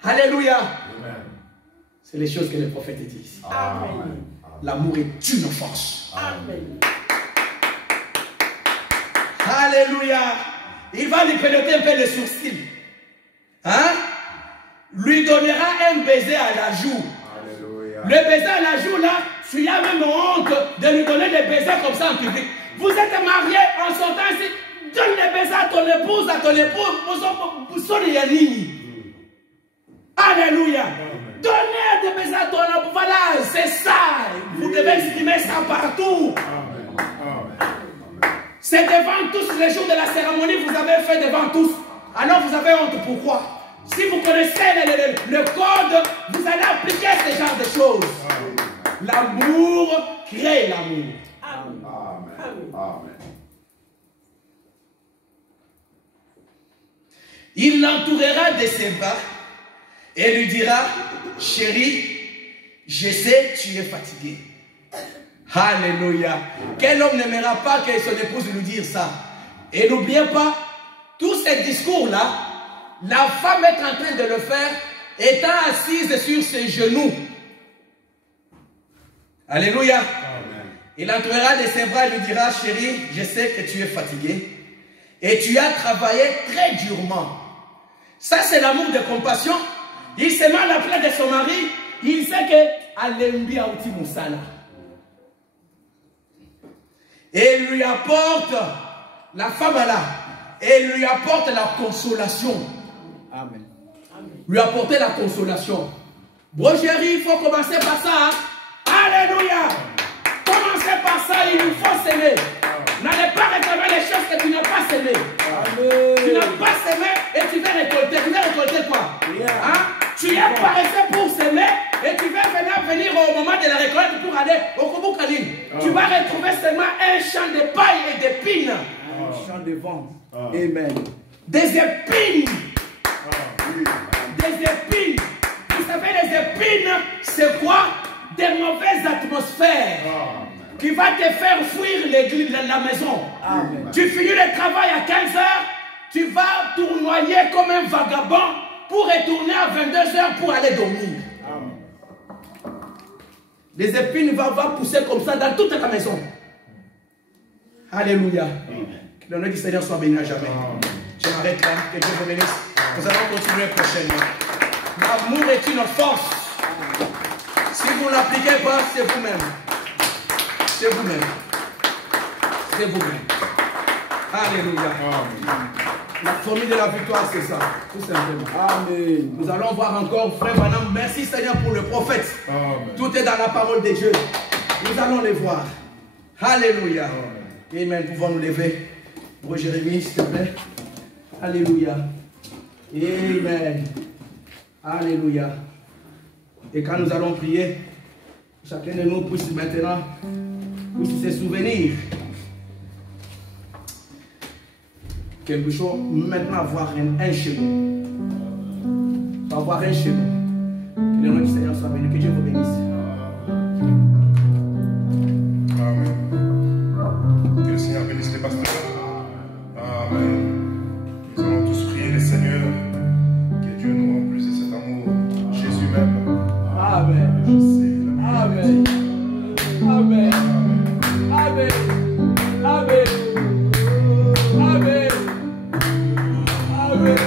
Alléluia. Amen. C'est les choses que les prophètes disent. Amen. L'amour est une force. Amen. Alléluia. Il va lui peloter un peu les sourcils. Hein? Lui donnera un baiser à la joue. Alléluia. Le baiser à la joue là, tu as même honte de lui donner des baisers comme ça en public. Vous êtes mariés en sortant ici, donne des baisers à ton épouse, vous sont les lignes. Alléluia. Donnez des baisers à ton épouse. Voilà, c'est ça. Vous devez exprimer ça partout. C'est devant tous les jours de la cérémonie, vous avez fait devant tous. Alors vous avez honte, pourquoi? Si vous connaissez le code, vous allez appliquer ce genre de choses. L'amour crée l'amour. Amen. Amen. Il l'entourera de ses bras et lui dira, chérie, je sais, tu es fatigué. Alléluia. Quel homme n'aimera pas que son épouse lui dise ça? Et n'oubliez pas, tous ces discours-là, la femme est en train de le faire, étant assise sur ses genoux. Alléluia. Amen. Il l'entourera de ses bras et lui dira, chérie, je sais que tu es fatigué et tu as travaillé très durement. Ça, c'est l'amour de compassion. Il se met à la place de son mari. Il sait que Alembi a outi Moussala. Et il lui apporte, la femme là, et il lui apporte la consolation. Amen. Lui apporter la consolation. Bon chéri, il faut commencer par ça. Hein? Alléluia. Commencez par ça, il nous faut s'aimer. N'allez pas réclamer les choses que tu n'as pas semées. Tu n'as pas semé et tu vas récolter. Tu vas récolter quoi? Hein? Tu es paresseux pour s'aimer et tu vas venir au moment de la récolte pour aller au Koboukali. Tu vas retrouver seulement un champ de paille et d'épines. Un champ de vent. Amen. Des épines. Des épines. Vous savez, les épines, c'est quoi? Des mauvaises atmosphères. Qui va te faire fuir l'église, la maison. Amen. Tu finis le travail à 15 h, tu vas tournoyer comme un vagabond pour retourner à 22 h pour aller dormir. Amen. Les épines vont pousser comme ça dans toute la maison. Alléluia. Que le nom du Seigneur soit béni à jamais. Je m'arrête là. Que Dieu vous bénisse. Nous allons continuer prochainement. L'amour est une force. Si vous ne l'appliquez pas, c'est vous-même. C'est vous-même. C'est vous-même. Alléluia. La formule de la victoire, c'est ça. Tout simplement. Amen. Nous allons voir encore, frère Branham. Merci Seigneur pour le prophète. Amen. Tout est dans la parole de Dieu. Nous allons les voir. Alléluia. Amen. Pouvons nous lever. Pour Jérémie, s'il te plaît. Alléluia. Amen. Alléluia. Et quand nous allons prier, chacun de nous puisse maintenant se souvenir que nous puissions maintenant avoir un chez nous. Avoir un chez nous. Que le nom du Seigneur soit béni. Que Dieu vous bénisse. Amen. Que le Seigneur bénisse les pasteurs. Amen. Nous allons tous prier le Seigneur. Que Dieu nous remplisse de cet amour. Jésus même. Amen. Je sais. Amen. Amen. Amen. Amen. Amen. Amen.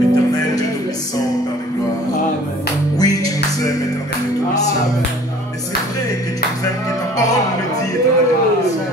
Éternel Dieu Tout-Puissant, Père de gloire. Oui, tu nous aimes, éternel Dieu Tout-Puissant. Et c'est vrai que tu nous aimes, que ta parole nous le dit, éternel Dieu Tout-Puissant.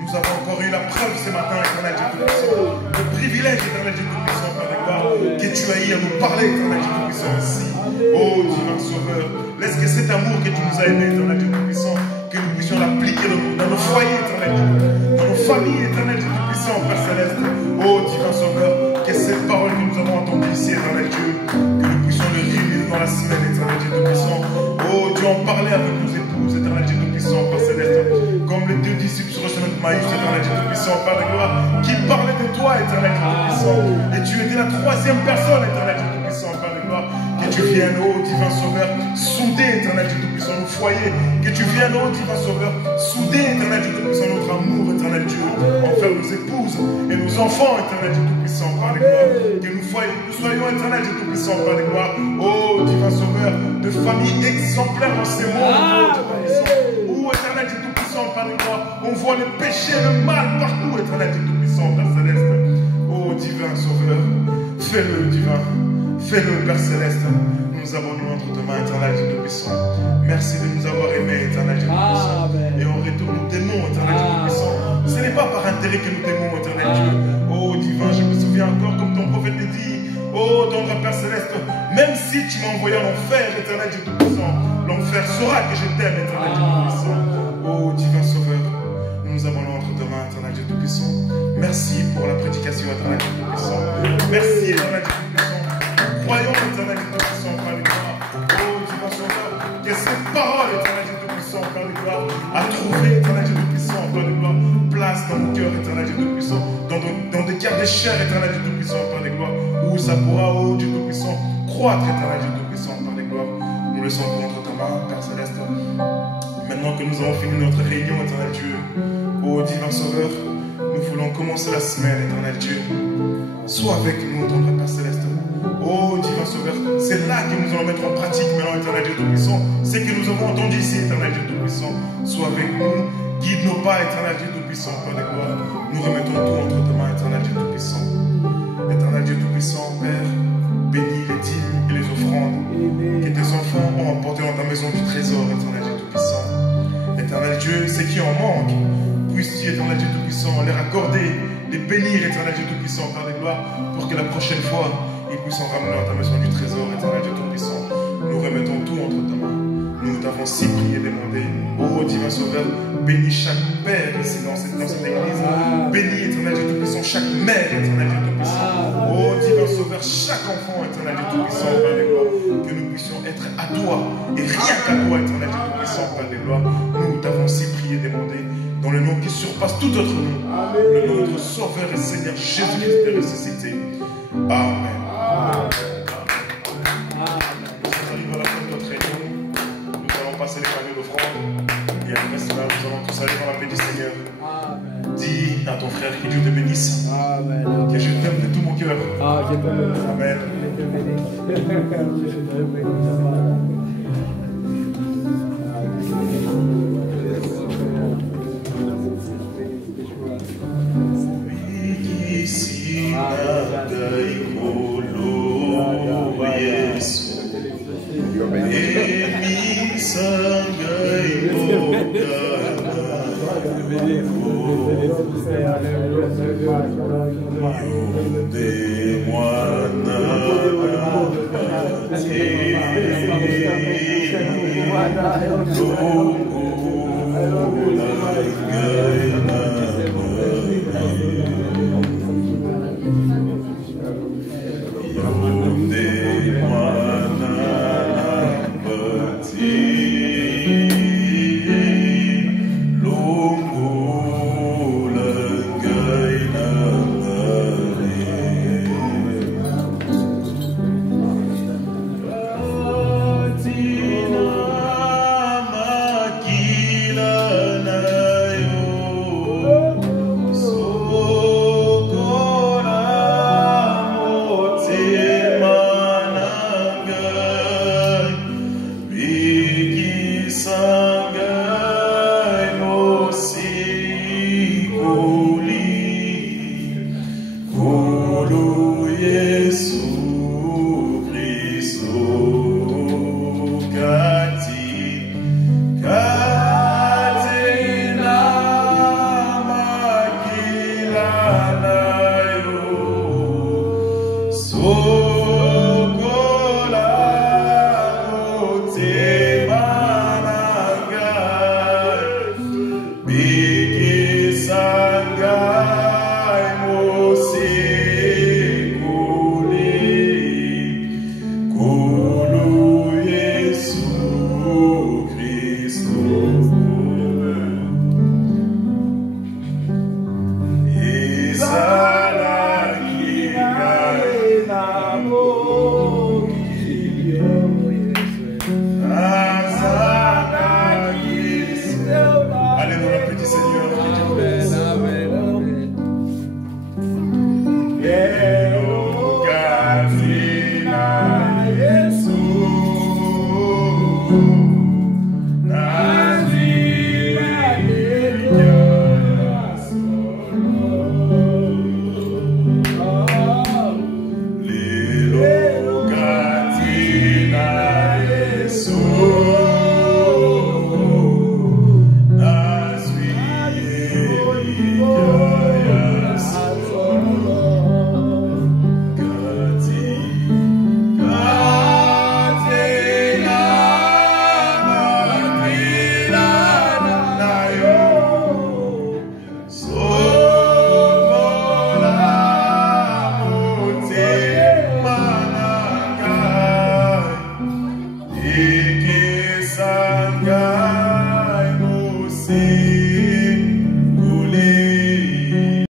Nous avons encore eu la preuve ce matin, éternel Dieu Tout-Puissant. Le privilège, éternel Dieu Tout-Puissant, Père de gloire, que tu as eu à nous parler, éternel Dieu Tout-Puissant, aussi. Oh, divin Sauveur, laisse que cet amour que tu nous as aimé, éternel Dieu Tout-Puissant, que nous puissions l'appliquer dans nos foyers, éternel Dieu, dans nos familles, éternel Dieu Tout-Puissant, Père Céleste. Oh, divin Sauveur, que cette parole que nous avons entendue ici, éternel Dieu, que nous puissions le réunir dans la semaine, éternel Dieu Tout-Puissant. Oh, Dieu en parlait avec nos épouses, éternel Dieu Tout-Puissant, Père Céleste, comme les deux disciples sur le chemin de Maïs, éternel Dieu Tout-Puissant, Père de gloire, qui parlaient de toi, éternel Dieu Tout-Puissant. Et tu étais la troisième personne, éternel Dieu Tout-Puissant, Père de gloire, que tu viennes, oh divin Sauveur, souder, éternel Dieu Tout-Puissant, nos foyers, que tu viennes, oh divin Sauveur, souder, éternel Dieu Tout-Puissant, notre amour, éternel Dieu, envers nos épouses et nos enfants, éternel Dieu Tout-Puissant, Père de gloire, que nous soyons, éternel Dieu Tout-Puissant, Père de gloire, oh divin Sauveur, de familles exemplaires dans ces mondes, oh éternel Dieu Tout-Puissant, Père de gloire, on voit le péché, le mal partout, éternel Dieu Tout-Puissant, Père Céleste, oh divin Sauveur, fais-le, divin. Fais-le, Père Céleste. Nous nous abandonnons entre tes mains, éternel Dieu Tout-Puissant. Merci de nous avoir aimés, éternel Dieu Tout-Puissant. Et en retour, nous t'aimons, éternel Dieu Tout-Puissant. Ce n'est pas par intérêt que nous t'aimons, éternel Dieu. Oh, divin, je me souviens encore, comme ton prophète le dit. Oh, tendre Père Céleste, même si tu m'as envoyé en enfer, éternel Dieu Tout-Puissant, l'enfer saura que je t'aime, éternel Dieu Tout-Puissant. Oh, divin Sauveur, nous nous abandonnons entre tes mains, éternel Dieu Tout-Puissant. Merci pour la prédication. multiplication, éternel Dieu Tout-Puissant. Merci, éternel Dieu Tout-Puissant. Croyons, éternel Dieu Tout-Puissant, Père de gloire. Oh, divin Sauveur, que ces paroles, éternel Dieu Tout-Puissant, Père de gloire, à trouver, éternel Dieu Tout-Puissant, Père de gloire, place dans mon cœur, éternel Dieu Tout-Puissant, dans des cœurs de chair, éternel Dieu Tout-Puissant, Père de gloire, où ça pourra, oh Dieu Tout-Puissant, croître, éternel Dieu Tout-Puissant, Père de gloire. Nous le sentons entre ta main, Père Céleste. Maintenant que nous avons fini notre réunion, éternel Dieu, ô divin Sauveur, nous voulons commencer la semaine, éternel Dieu. Sois avec nous, ton Père Céleste. Ô divin Sauveur, c'est là que nous allons mettre en pratique maintenant, éternel Dieu Tout-Puissant. C'est que nous avons entendu ici, éternel Dieu Tout-Puissant. Sois avec nous, guide nos pas, éternel Dieu Tout-Puissant, Père de gloire. Nous remettons tout entre tes mains, éternel Dieu Tout-Puissant. Éternel Dieu Tout-Puissant, Père, bénis les dîmes et les offrandes que tes enfants ont apportées dans ta maison du trésor, éternel Dieu Tout-Puissant. Éternel Dieu, ceux qui en manquent, puisses-tu, éternel Dieu Tout-Puissant, leur accorder, les bénir, éternel Dieu Tout-Puissant, Père de gloire, pour que la prochaine fois, ils puissent en ramener dans ta maison du trésor, éternel Dieu Tout-Puissant. Nous remettons tout entre ta main. Nous t'avons si prié et demandé. Ô divin Sauveur, bénis chaque père ici dans cette église. Bénis, éternel Dieu Tout-Puissant, chaque mère, éternel Dieu Tout-Puissant. Ô divin Sauveur, chaque enfant, éternel Dieu Tout-Puissant, Père de gloire, que nous puissions être à toi et rien qu'à toi, éternel Dieu Tout-Puissant, Père de gloire. Nous t'avons si prié et demandé. Dans le nom qui surpasse tout autre nom, le nom de notre Sauveur et Seigneur Jésus-Christ est ressuscité. Amen. Passer les paniers d'offrande et après cela nous allons tous aller dans la paix du Seigneur. Dis à ton frère que Dieu te bénisse. Amen. Que je t'aime de tout mon cœur. Amen. Be